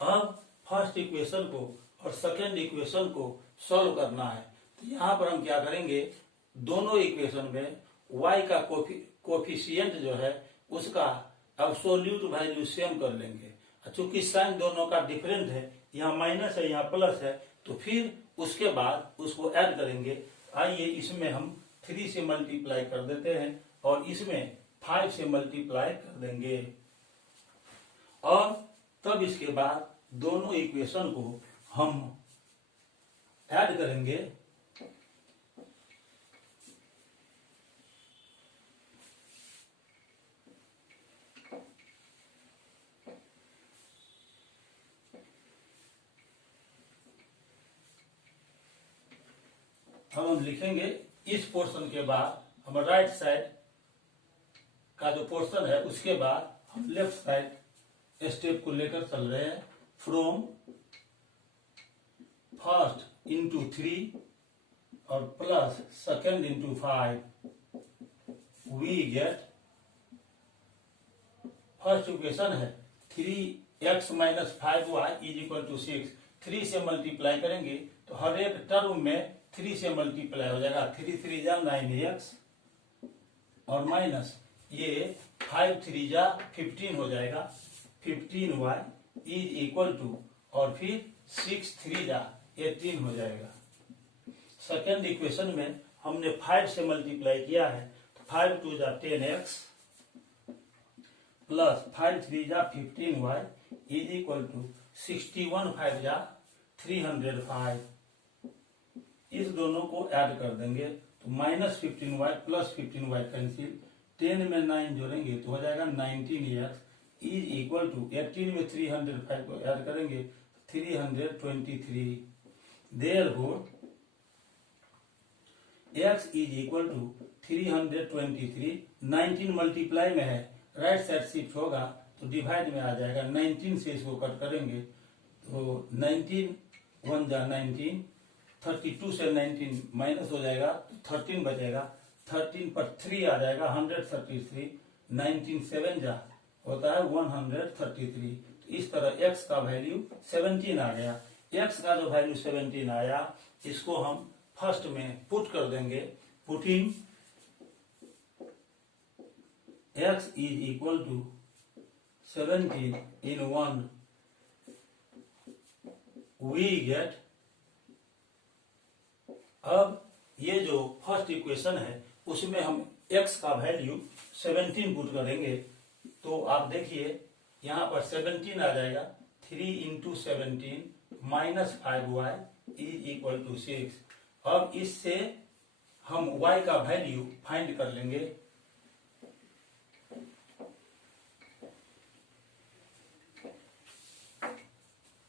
अब फर्स्ट इक्वेशन को और सेकेंड इक्वेशन को सॉल्व करना है। तो यहाँ पर हम क्या करेंगे, दोनों इक्वेशन में y का कोफिशिएंट जो है उसका एब्सोल्यूट वैल्यू सेम कर लेंगे। चूंकि साइन दोनों का डिफरेंट है, यहाँ माइनस है यहाँ प्लस है, तो फिर उसके बाद उसको ऐड करेंगे। आइए इसमें हम 3 से मल्टीप्लाई कर देते हैं और इसमें 5 से मल्टीप्लाई कर देंगे और तब इसके बाद दोनों इक्वेशन को हम ऐड करेंगे। हम लिखेंगे इस पोर्शन के बाद हम राइट साइड का जो पोर्शन है उसके बाद हम लेफ्ट साइड स्टेप को लेकर चल रहे हैं। फ्रॉम फर्स्ट इंटू 3 और plus second into 5 we get, first equation है 3x minus 5y is equal to 6। 3 से मल्टीप्लाई करेंगे तो हर एक टर्म में 3 से मल्टीप्लाई हो जाएगा। 3 3 जा 9x और माइनस ये 5 3 जा 15 हो जाएगा। 15y इज इक्वल टू और फिर 6 3 जा 18 हो जाएगा। सेकेंड इक्वेशन में हमने 5 से मल्टीप्लाई किया है तो 5 2 जा 10x प्लस 5 3 जा 15y इज इक्वल टू 61 5 जा 305। इस दोनों को ऐड कर देंगे तो minus 15y plus 15y cancel, 10 में 9 जोड़ेंगे तो हो जाएगा 19x इज इक्वल टू 18 में 305 को ऐड करेंगे 323। Therefore x is equal to 323। 19 multiply में है, राइट साइड शिफ्ट होगा तो डिवाइड में आ जाएगा। 19 से इसको कट करेंगे तो 19 1 जा 19, 32 से 19 माइनस हो जाएगा तो 13 बचेगा। 13 पर 3 आ जाएगा 133। 19 7 जा होता है 133। तो इस तरह x का वैल्यू 17 आ गया। x का जो वैल्यू 17 आया इसको हम फर्स्ट में पुट कर देंगे। Putting x is equal to 17 in 1 we get, अब ये जो फर्स्ट इक्वेशन है उसमें हम x का वैल्यू 17 पुट करेंगे तो आप देखिए यहाँ पर 17 आ जाएगा। 3 into 17 minus 5y is equal to 6। अब इससे हम y का वैल्यू फाइंड कर लेंगे।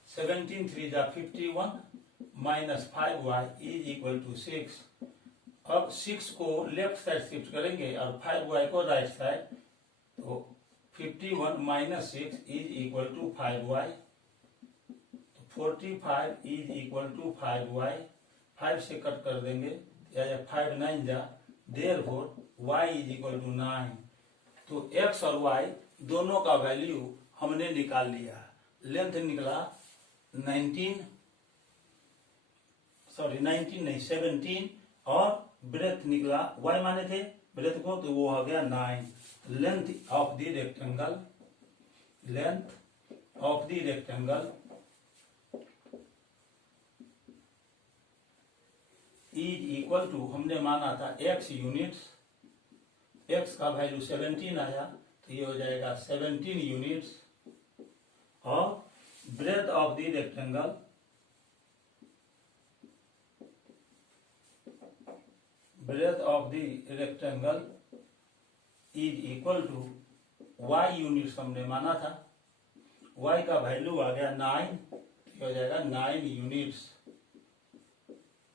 सेवेंटीन 3 जा 51 minus 5y is equal to 6। अब 6 को लेफ्ट साइड शिफ्ट करेंगे और 5y को राइट साइड, तो 51 minus 6 is equal to 5y, तो 45 इज इक्वल टू 5y। 5 से कट कर देंगे या 5 9 जा, therefore y is equal to 9। तो x और y दोनों का वैल्यू हमने निकाल लिया। लेंथ निकला 19 नहीं 17 और ब्रेथ निकला, y माने थे ब्रेथ को तो वो हो गया 9। Length of the rectangle is equal to, हमने माना था x यूनिट्स, x का वैल्यू 17 आया तो ये हो जाएगा 17 यूनिट्स और breadth of the rectangle is equal to y units हमने माना था, y का वैल्यू आ गया 9, हो जाएगा 9 यूनिट्स।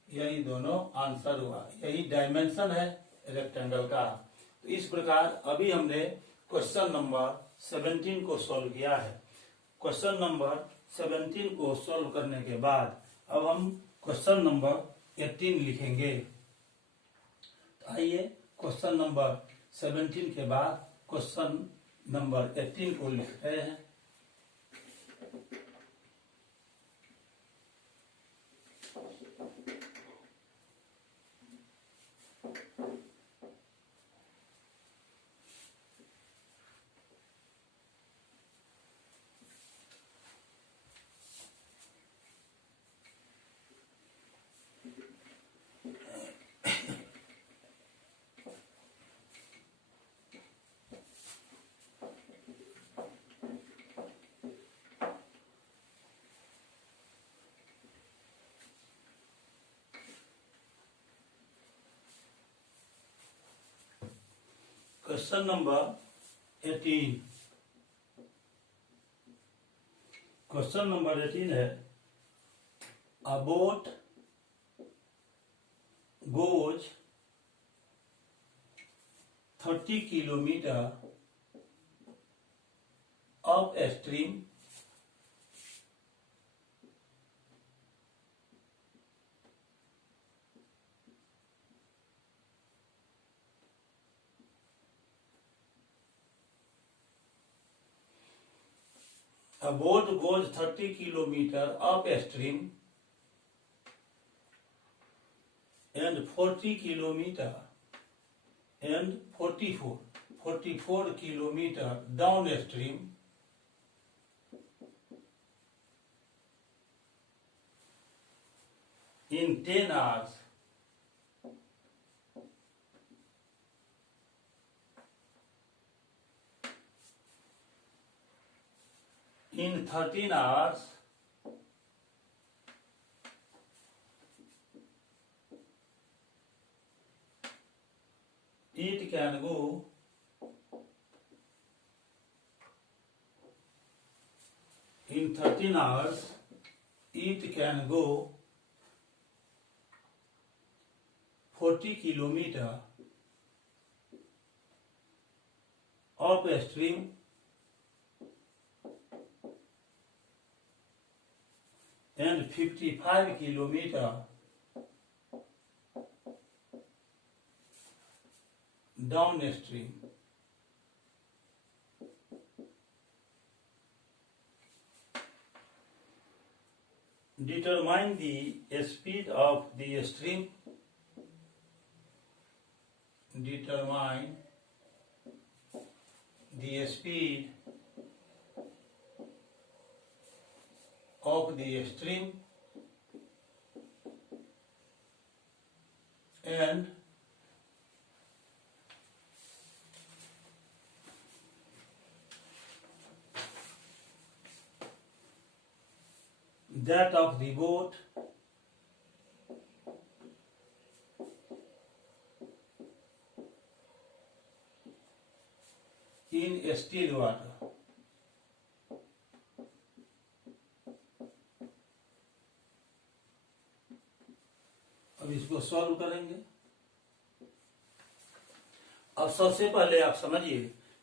यही दोनों आंसर हुआ, यही डायमेंशन है रेक्टेंगल का। तो इस प्रकार अभी हमने क्वेश्चन नंबर 17 को सॉल्व किया है। क्वेश्चन नंबर 17 को सॉल्व करने के बाद अब हम क्वेश्चन नंबर 18 लिखेंगे। तो आइए क्वेश्चन नंबर 17 के बाद क्वेश्चन नंबर 18 को लिख रहे हैं। Question number 18। क्वेश्चन नंबर 18 है, a boat goes 30 kilometer upstream A boat goes 30 kilometer upstream and 40 kilometer and 44 kilometer downstream in 10 hours. In 13 hours, it can go in 13 hours, it can go 40 kilometer upstream and 55 kilometer downstream. Determine the speed of the stream. Determine the speed of the stream and that of the boat in still water. अब इसको सॉल्व करेंगे। अब सबसे पहले आप समझिए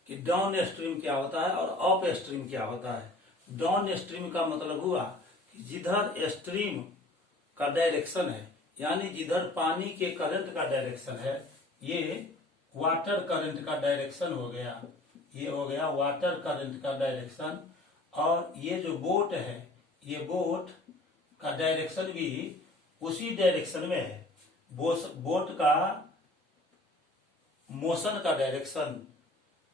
कि डाउन स्ट्रीम क्या होता है और अप स्ट्रीम क्या होता है। डाउन स्ट्रीम का मतलब हुआ कि जिधर स्ट्रीम का डायरेक्शन है, यानी जिधर पानी के करंट का डायरेक्शन है, ये वाटर करंट का डायरेक्शन हो गया, ये हो गया वाटर करंट का डायरेक्शन। और ये जो बोट है, ये बोट का डायरेक्शन भी उसी डायरेक्शन में है। बोट का मोशन का डायरेक्शन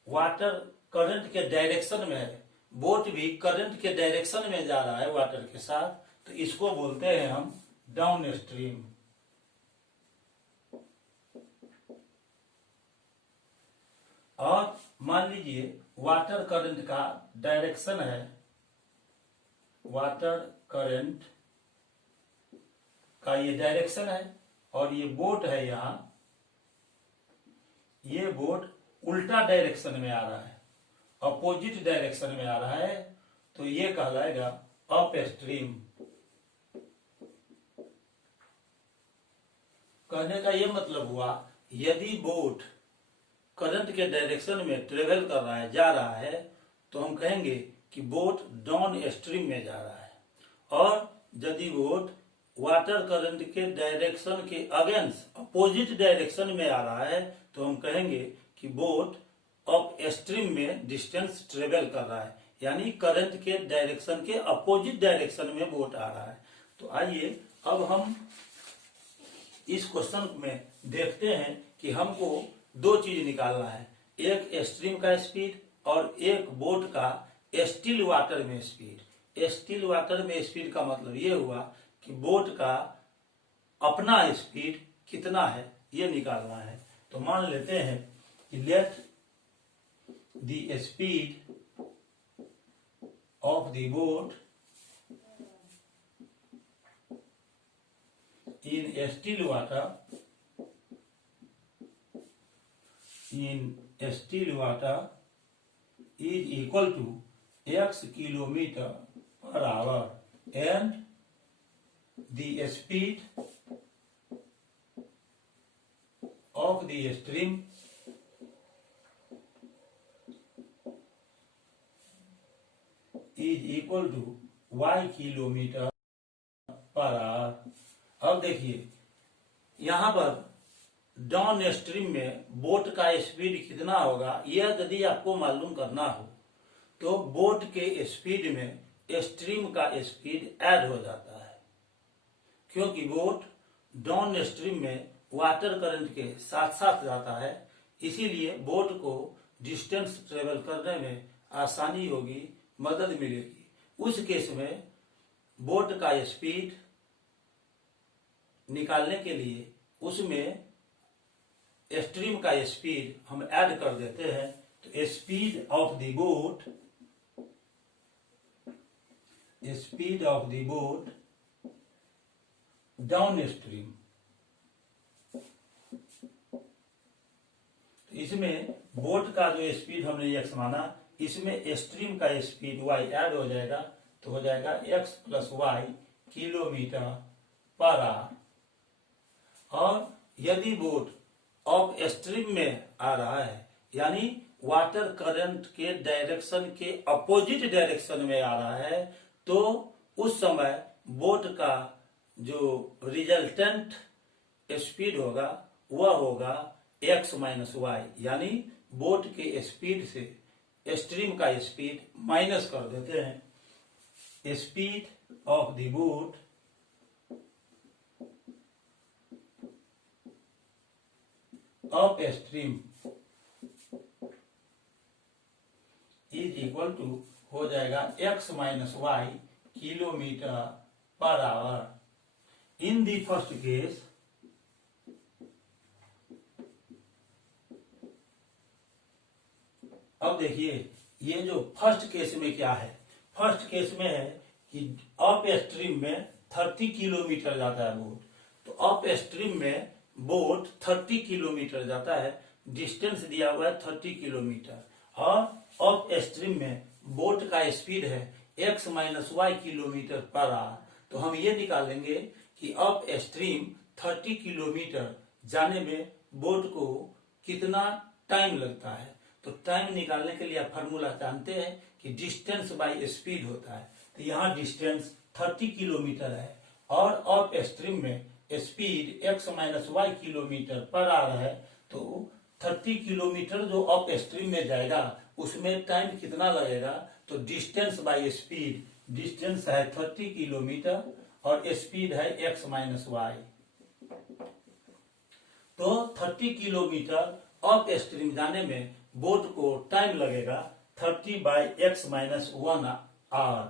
वाटर करंट के डायरेक्शन में है। बोट भी करंट के डायरेक्शन में जा रहा है वाटर के साथ, तो इसको बोलते हैं हम डाउन स्ट्रीम। और मान लीजिए वाटर करंट का डायरेक्शन है, वाटर करंट का ये डायरेक्शन है और ये बोट है, यहां ये बोट उल्टा डायरेक्शन में आ रहा है, अपोजिट डायरेक्शन में आ रहा है, तो ये कहलाएगा अप स्ट्रीम। कहने का ये मतलब हुआ, यदि बोट करंट के डायरेक्शन में ट्रेवल कर रहा है, जा रहा है, तो हम कहेंगे कि बोट डाउन स्ट्रीम में जा रहा है। और यदि बोट वाटर करंट के डायरेक्शन के अगेंस्ट अपोजिट डायरेक्शन में आ रहा है तो हम कहेंगे कि बोट अप स्ट्रीम में डिस्टेंस ट्रेवल कर रहा है, यानी करंट के डायरेक्शन के अपोजिट डायरेक्शन में बोट आ रहा है। तो आइए अब हम इस क्वेश्चन में देखते हैं कि हमको दो चीज निकालना है, एक स्ट्रीम का स्पीड और एक बोट का स्टिल वाटर में स्पीड। स्टिल वाटर में स्पीड का मतलब ये हुआ कि बोट का अपना स्पीड कितना है ये निकालना है। तो मान लेते हैं कि let the speed of the boat in still water is equal to x kilometer per hour and the speed of the stream is equal to y kilometer per hour। अब देखिए यहाँ पर डाउन स्ट्रीम में बोट का स्पीड कितना होगा, यह यदि आपको मालूम करना हो तो बोट के स्पीड में स्ट्रीम का स्पीड ऐड हो जाता है, क्योंकि बोट डाउन स्ट्रीम में वाटर करंट के साथ साथ जाता है, इसीलिए बोट को डिस्टेंस ट्रेवल करने में आसानी होगी, मदद मिलेगी। उस केस में बोट का स्पीड निकालने के लिए उसमें स्ट्रीम का स्पीड हम ऐड कर देते हैं। तो speed of the boat down stream, तो इसमें बोट का जो स्पीड हमने x माना, इसमें स्ट्रीम का स्पीड y ऐड हो जाएगा, तो हो जाएगा x plus y kilometre per hour. और यदि बोट अप स्ट्रीम में आ रहा है, यानी वाटर करंट के डायरेक्शन के अपोजिट डायरेक्शन में आ रहा है, तो उस समय बोट का जो रिजल्टेंट स्पीड होगा वह होगा x माइनस वाई, यानी बोट के स्पीड से स्ट्रीम का स्पीड माइनस कर देते हैं। Speed of the boat upstream is equal to हो जाएगा x minus y kilometre per hour. In the first case अब देखिए ये जो फर्स्ट केस में क्या है, फर्स्ट केस में है कि अप स्ट्रीम में 30 किलोमीटर जाता है बोट, तो अप स्ट्रीम में बोट 30 किलोमीटर जाता है, डिस्टेंस दिया हुआ है 30 किलोमीटर, और अप स्ट्रीम में बोट का स्पीड है x minus y kilometre per hour. तो हम ये निकालेंगे कि अप स्ट्रीम 30 किलोमीटर जाने में बोट को कितना टाइम लगता है। तो टाइम निकालने के लिए आप फार्मूला जानते हैं कि डिस्टेंस बाय स्पीड होता है। तो यहाँ डिस्टेंस 30 किलोमीटर है और अप स्ट्रीम में speed x minus y kilometre per आ रहा है, तो 30 किलोमीटर जो अप स्ट्रीम में जाएगा उसमें टाइम कितना लगेगा। तो डिस्टेंस बाय स्पीड, डिस्टेंस है 30 किलोमीटर और स्पीड है x माइनस वाई, तो 30 किलोमीटर अप स्ट्रीम जाने में बोट को टाइम लगेगा 30 बाई x माइनस 1 आवर,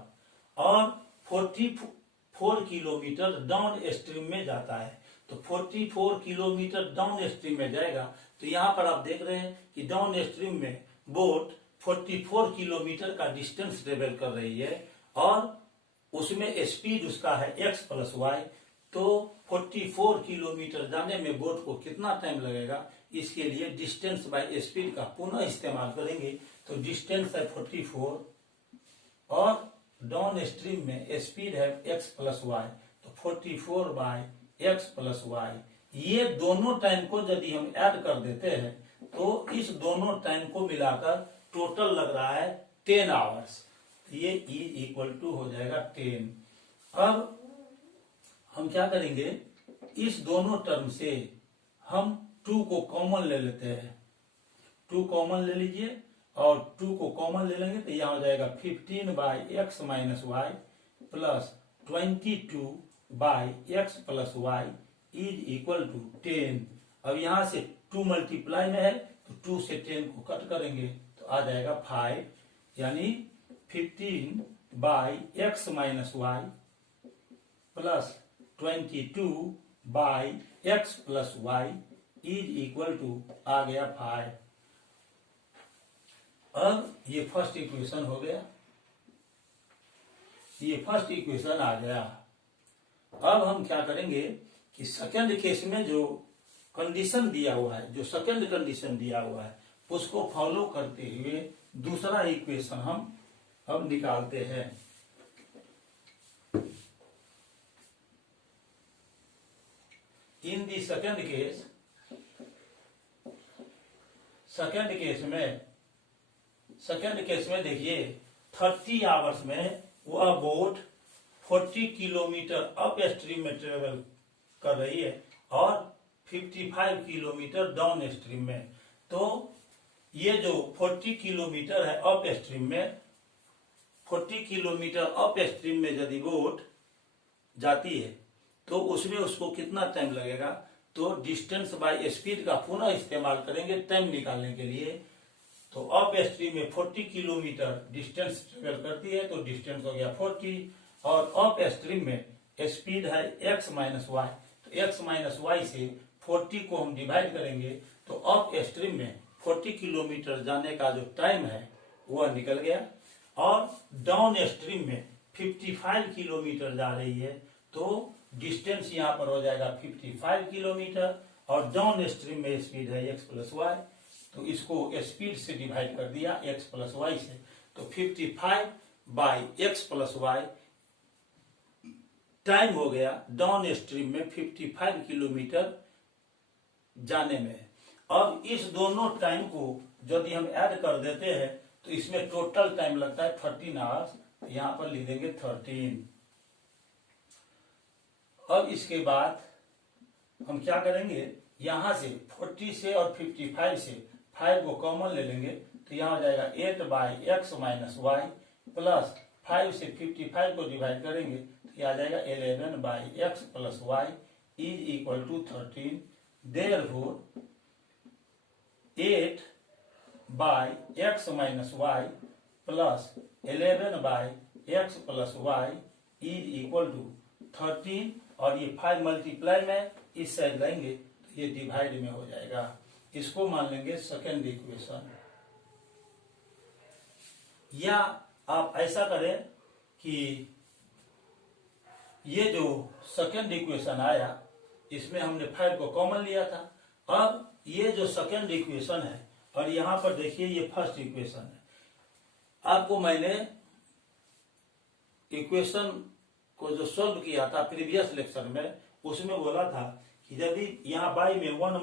और 44 किलोमीटर डाउन स्ट्रीम में जाता है। तो 44 किलोमीटर डाउन स्ट्रीम में जाएगा। तो यहाँ पर आप देख रहे हैं कि डाउन स्ट्रीम में बोट 44 किलोमीटर का डिस्टेंस ट्रेवल कर रही है और उसमें स्पीड उसका है x प्लस वाई। तो 44 किलोमीटर जाने में बोट को कितना टाइम लगेगा, इसके लिए डिस्टेंस बाय स्पीड का पुनः इस्तेमाल करेंगे। तो डिस्टेंस है 44 और डाउन स्ट्रीम में स्पीड है x प्लस वाई, तो 44 बाय x प्लस वाई। ये दोनों टाइम को यदि हम ऐड कर देते हैं तो इस दोनों टाइम को मिलाकर टोटल लग रहा है 10 आवर्स। ये इज इक्वल टू हो जाएगा 10। अब हम क्या करेंगे, इस दोनों टर्म से हम 2 को कॉमन ले लेते हैं। 2 कॉमन ले लीजिए और 2 को कॉमन ले लेंगे तो यहाँ हो जाएगा 15/x - y plus 22/x + y is equal to 10। अब यहाँ से 2 मल्टीप्लाई में है तो 2 से 10 को कट करेंगे तो आ जाएगा 5, यानी 15/x - y plus 22/x + y is equal to आ गया 5। अब ये फर्स्ट इक्वेशन हो गया, ये फर्स्ट इक्वेशन आ गया। अब हम क्या करेंगे कि सेकंड केस में जो कंडीशन दिया हुआ है, जो सेकंड कंडीशन दिया हुआ है, उसको फॉलो करते हुए दूसरा इक्वेशन हम अब निकालते हैं। इन दी सेकंड केस में देखिए 30 आवर्स में वह बोट 40 किलोमीटर अप स्ट्रीम में ट्रेवल कर रही है और 55 किलोमीटर डाउन स्ट्रीम में। तो ये जो 40 किलोमीटर है अप स्ट्रीम में, 40 किलोमीटर अप स्ट्रीम में यदि बोट जाती है तो उसमें उसको कितना टाइम लगेगा, तो डिस्टेंस बाय स्पीड का पुनः इस्तेमाल करेंगे टाइम निकालने के लिए। तो अप स्ट्रीम में 40 किलोमीटर डिस्टेंस ट्रेवल करती है तो डिस्टेंस हो गया 40, और अप स्ट्रीम में स्पीड है x - y, तो x - y से 40 को हम डिवाइड करेंगे तो अप स्ट्रीम में 40 किलोमीटर जाने का जो टाइम है वह निकल गया। और डाउन स्ट्रीम में 55 किलोमीटर जा रही है तो डिस्टेंस यहाँ पर हो जाएगा 55 किलोमीटर, और डाउन स्ट्रीम में स्पीड है x + y, तो इसको स्पीड से डिवाइड कर दिया x + y से, तो 55/x + y टाइम हो गया डाउन स्ट्रीम में 55 किलोमीटर जाने में। अब इस दोनों टाइम को यदि हम ऐड कर देते हैं तो इसमें टोटल टाइम लगता है 13 आवर्स, यहां पर लिख देंगे 13। अब इसके बाद हम क्या करेंगे, यहां से 40 से और 55 से 5 को कॉमन ले लेंगे तो यहां हो जाएगा 8/x - y प्लस 5 से 55 को डिवाइड करेंगे तो यह आ जाएगा 11/x + y is equal to 13। Therefore 8/x - y plus 11/x + y is equal to 13, और ये 5 मल्टीप्लाई में इस साइड लाएंगे तो ये डिवाइड में हो जाएगा। इसको मान लेंगे सेकेंड इक्वेशन। या आप ऐसा करें कि ये जो सेकेंड इक्वेशन आया इसमें हमने 5 को कॉमन लिया था। अब ये जो सेकेंड इक्वेशन है और यहां पर देखिए ये फर्स्ट इक्वेशन है। आपको मैंने इक्वेशन को जो सोल्व किया था प्रीवियस लेक्चर में, उसमें बोला था कि यदि यहाँ y में 1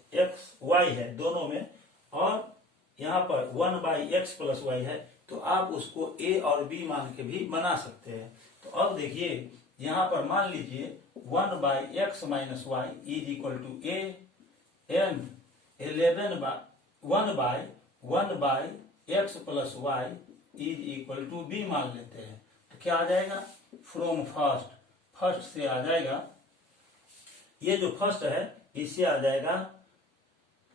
- x y है दोनों में, और यहाँ पर 1/x + y है, तो आप उसको a और b मान के भी बना सकते हैं। तो अब देखिए यहाँ पर मान लीजिए 1/x - y is equal to a and 1/x + y is equal to b मान लेते हैं। तो क्या आ जाएगा, फ्रॉम फर्स्ट से आ जाएगा, ये जो फर्स्ट है इससे आ जाएगा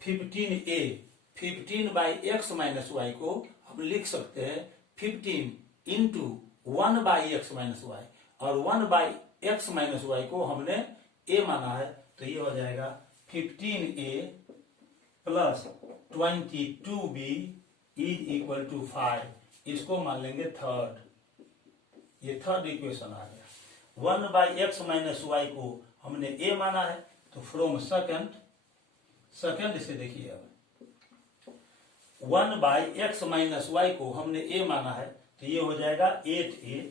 15a। 15/x - y को हम लिख सकते हैं 15 इंटू 1/x - y, और 1/x - y को हमने a माना है तो ये हो जाएगा 15a plus 22b is equal to 5। इसको मान लेंगे थर्ड, ये थर्ड इक्वेशन आ गया। 1/x - y को हमने a माना है तो फ्रॉम सेकंड से देखिए, अब 1/x - y को हमने a माना है तो ये हो जाएगा 8a,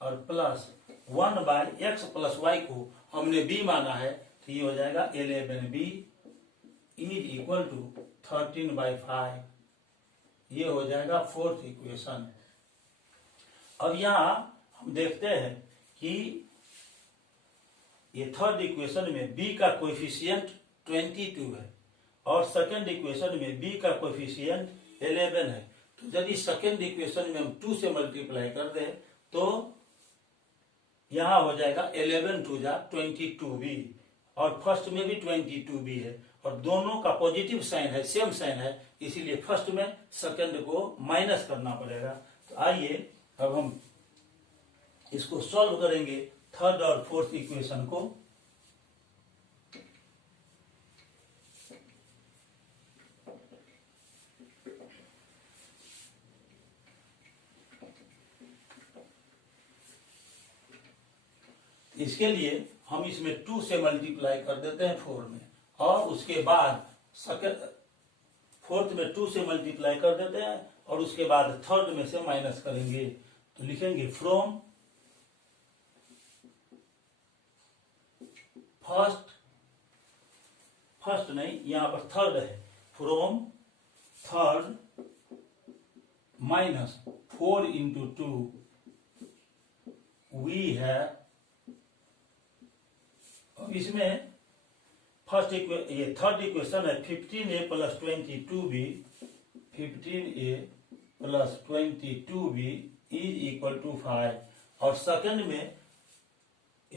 और प्लस 1/x + y को हमने b माना है तो ये हो जाएगा 11b इज इक्वल टू 13/5। ये हो जाएगा फोर्थ इक्वेशन। अब यहाँ हम देखते हैं कि ये थर्ड इक्वेशन में b का कोएफिशिएंट 22 है और सेकंड इक्वेशन में b का कोएफिशिएंट 11 है। तो यदि सेकंड इक्वेशन में हम 2 से मल्टीप्लाई कर दें तो यहाँ हो जाएगा 11 2 जा 22b और फर्स्ट में भी 22b है और दोनों का पॉजिटिव साइन है, सेम साइन है, इसीलिए फर्स्ट में सेकंड को माइनस करना पड़ेगा। तो आइए अब हम इसको सॉल्व करेंगे थर्ड और फोर्थ इक्वेशन को। इसके लिए हम इसमें 2 से मल्टीप्लाई कर देते हैं 4 में और उसके बाद फोर्थ में 2 से मल्टीप्लाई कर देते हैं और उसके बाद थर्ड में से माइनस करेंगे। तो लिखेंगे फ्रॉम फर्स्ट नहीं, यहां पर थर्ड है, from third minus 4 into 2 we है। अब इसमें फर्स्ट ये थर्ड इक्वेशन है 15a plus 22b, 15a plus 22b is equal to 5 और सेकंड में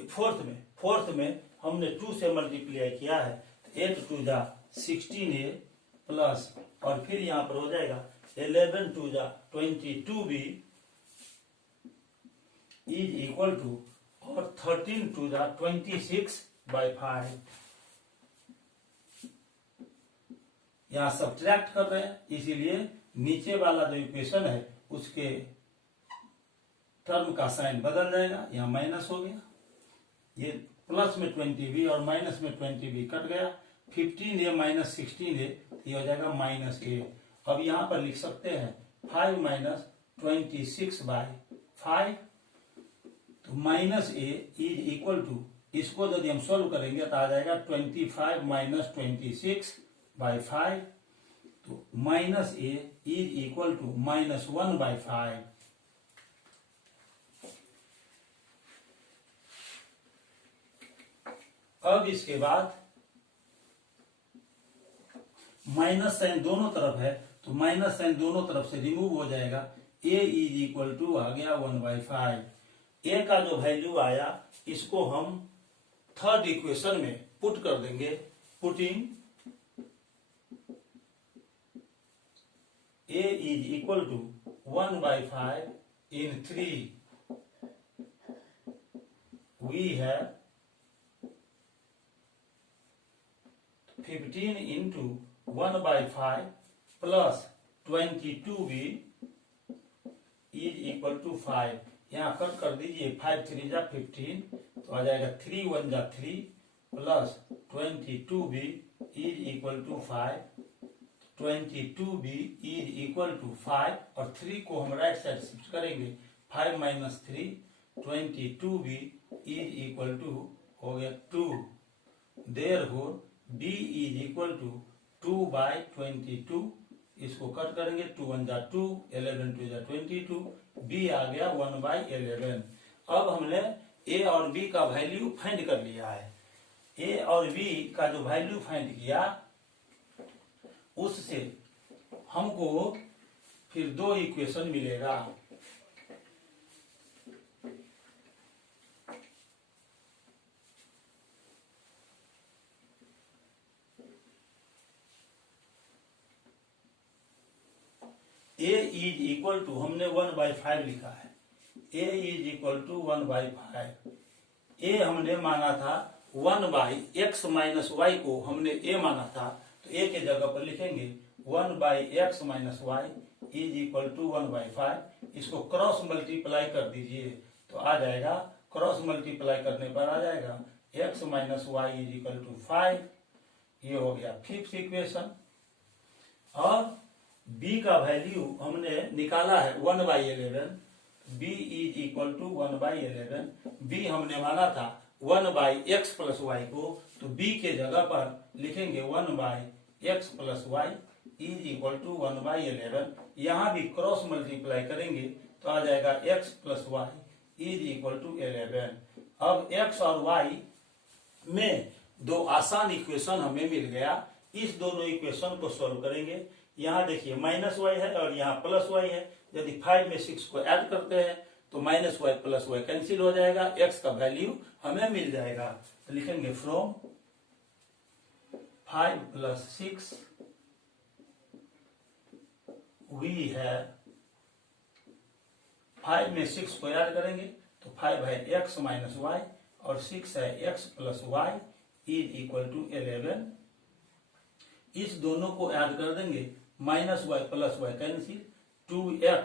फोर्थ में हमने 2 से मल्टीप्लाई किया है तो 8 2 जा 16a प्लस और फिर यहां पर हो जाएगा 11 2 जा 22b इज इक्वल टू और 13 2 जा 26/5। यहां सब्ट्रैक्ट कर रहे हैं, इसीलिए नीचे वाला जो इक्वेशन है उसके टर्म का साइन बदल जाएगा, यहां माइनस हो गया, ये प्लस में 20b और माइनस में 20b कट गया, 15a माइनस 16a ये हो जाएगा -a। अब यहां पर लिख सकते हैं 5 माइनस 26/5 तो -a इज इक्वल टू, इसको यदि हम सोल्व करेंगे तो आ जाएगा 25 माइनस 26/5 तो -a इज इक्वल टू -1/5। अब इसके बाद माइनस साइन दोनों तरफ है तो माइनस साइन दोनों तरफ से रिमूव हो जाएगा, a इज इक्वल टू आ गया 1/5। a का जो वैल्यू आया इसको हम थर्ड इक्वेशन में पुट कर देंगे, putting a is equal to 1/5 in 3 we है 15 into 1/5 plus 22b is equal to 5। यहाँ कट कर दीजिए, 5 3 जा 15 तो आ जाएगा 3 1 जा 3 plus 22b is equal to 5, 22b is equal to 5 और 3 को हम राइट साइड शिफ्ट करेंगे, 5 minus 3 22b is equal to हो गया 2। Therefore b is equal to 2/22, इसको कट करेंगे, 2 1 जा 2, 11 2 जा 22, b आ गया 1/11। अब हमने a और b का वैल्यू फाइंड कर लिया है। a और b का जो वैल्यू फाइंड किया उससे हमको फिर 2 इक्वेशन मिलेगा। a इज इक्वल टू, हमने 1/5 लिखा है, a is equal to 1/5। a हमने माना था 1/x माइनस y को हमने a माना था तो a के जगह पर लिखेंगे 1/x minus y is equal to 1/5। इसको क्रॉस मल्टीप्लाई कर दीजिए तो आ जाएगा, क्रॉस मल्टीप्लाई करने पर आ जाएगा x minus y is equal to 5। ये हो गया फिफ्थ इक्वेशन। और b का वैल्यू हमने निकाला है 1/11, b is equal to 1/11। b हमने माना था 1/x प्लस y को तो b के जगह पर लिखेंगे 1/x plus y is equal to 1/11। यहां भी क्रॉस मल्टीप्लाई करेंगे तो आ जाएगा x plus y is equal to 11। अब x और y में दो आसान इक्वेशन हमें मिल गया। इस दोनों इक्वेशन को सॉल्व करेंगे। यहाँ देखिए -y है और यहाँ +y है। यदि 5 में 6 को ऐड करते हैं तो -y + y कैंसिल हो जाएगा, x का वैल्यू हमें मिल जाएगा। तो लिखेंगे फ्रॉम 5 + 6 वी है, 5 में 6 को ऐड करेंगे तो 5 है x - y और 6 है x + y = 11। इस दोनों को ऐड कर देंगे, -y + y cancel, 2x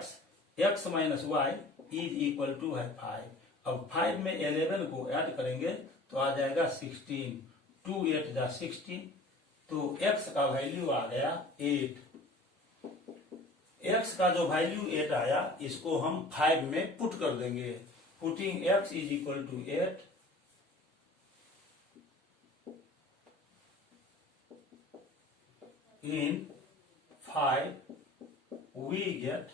x - y = है 5। अब 5 में 11 को ऐड करेंगे तो आ जाएगा 16, 2 8 जा 16, तो x का वैल्यू आ गया 8। x का जो वैल्यू 8 आया इसको हम 5 में पुट कर देंगे। Putting x = 8 in 5 we get,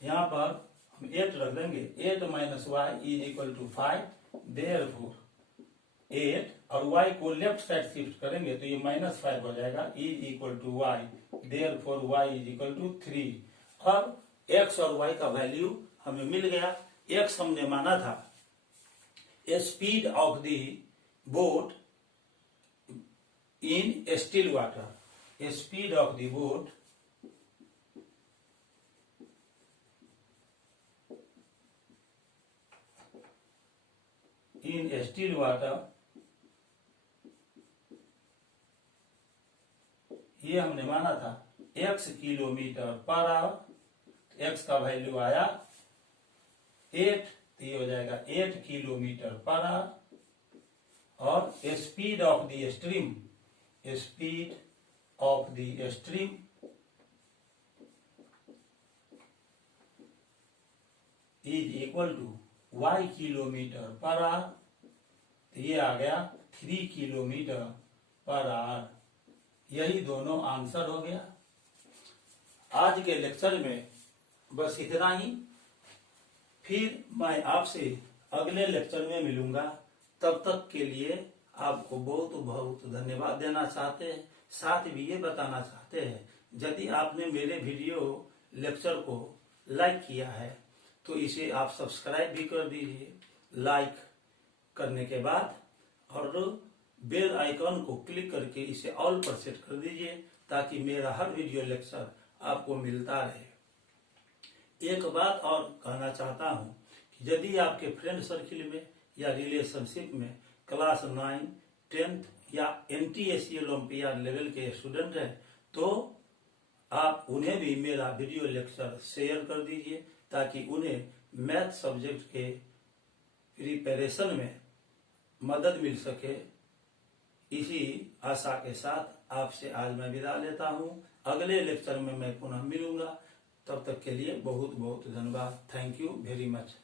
यहां पर हम 8 रख देंगे, 8 - y = 5, देयरफॉर 8 और y को लेफ्ट साइड शिफ्ट करेंगे तो ये -5 हो जाएगा, = y, देयरफॉर y = 3। अब x और y का वैल्यू हमें मिल गया। x हमने माना था speed of the boat in still water, speed of the boat in still water, ये हमने माना था x km/h। x का वैल्यू आया 8, तो ये हो जाएगा 8 km/h। और speed of the stream, speed of the stream = y km/h, तो ये आ गया 3 km/h। यही दोनों आंसर हो गया। आज के लेक्चर में बस इतना ही। फिर मैं आपसे अगले लेक्चर में मिलूंगा। तब तक के लिए आपको बहुत बहुत धन्यवाद देना चाहते हैं। साथ भी ये बताना चाहते हैं, यदि आपने मेरे वीडियो लेक्चर को लाइक किया है तो इसे आप सब्सक्राइब भी कर दीजिए। लाइक करने के बाद और बेल आइकन को क्लिक करके इसे ऑल पर सेट कर दीजिए, ताकि मेरा हर वीडियो लेक्चर आपको मिलता रहे। एक बात और कहना चाहता हूँ कि यदि आपके फ्रेंड सर्किल में या रिलेशनशिप में क्लास 9, 10th या NTSC ओलंपियाड लेवल के स्टूडेंट हैं तो आप उन्हें भी मेरा वीडियो लेक्चर शेयर कर दीजिए, ताकि उन्हें मैथ सब्जेक्ट के प्रिपरेशन में मदद मिल सके। इसी आशा के साथ आपसे आज मैं विदा लेता हूं। अगले लेक्चर में मैं पुनः मिलूंगा। तब तक के लिए बहुत बहुत धन्यवाद। Thank you very much.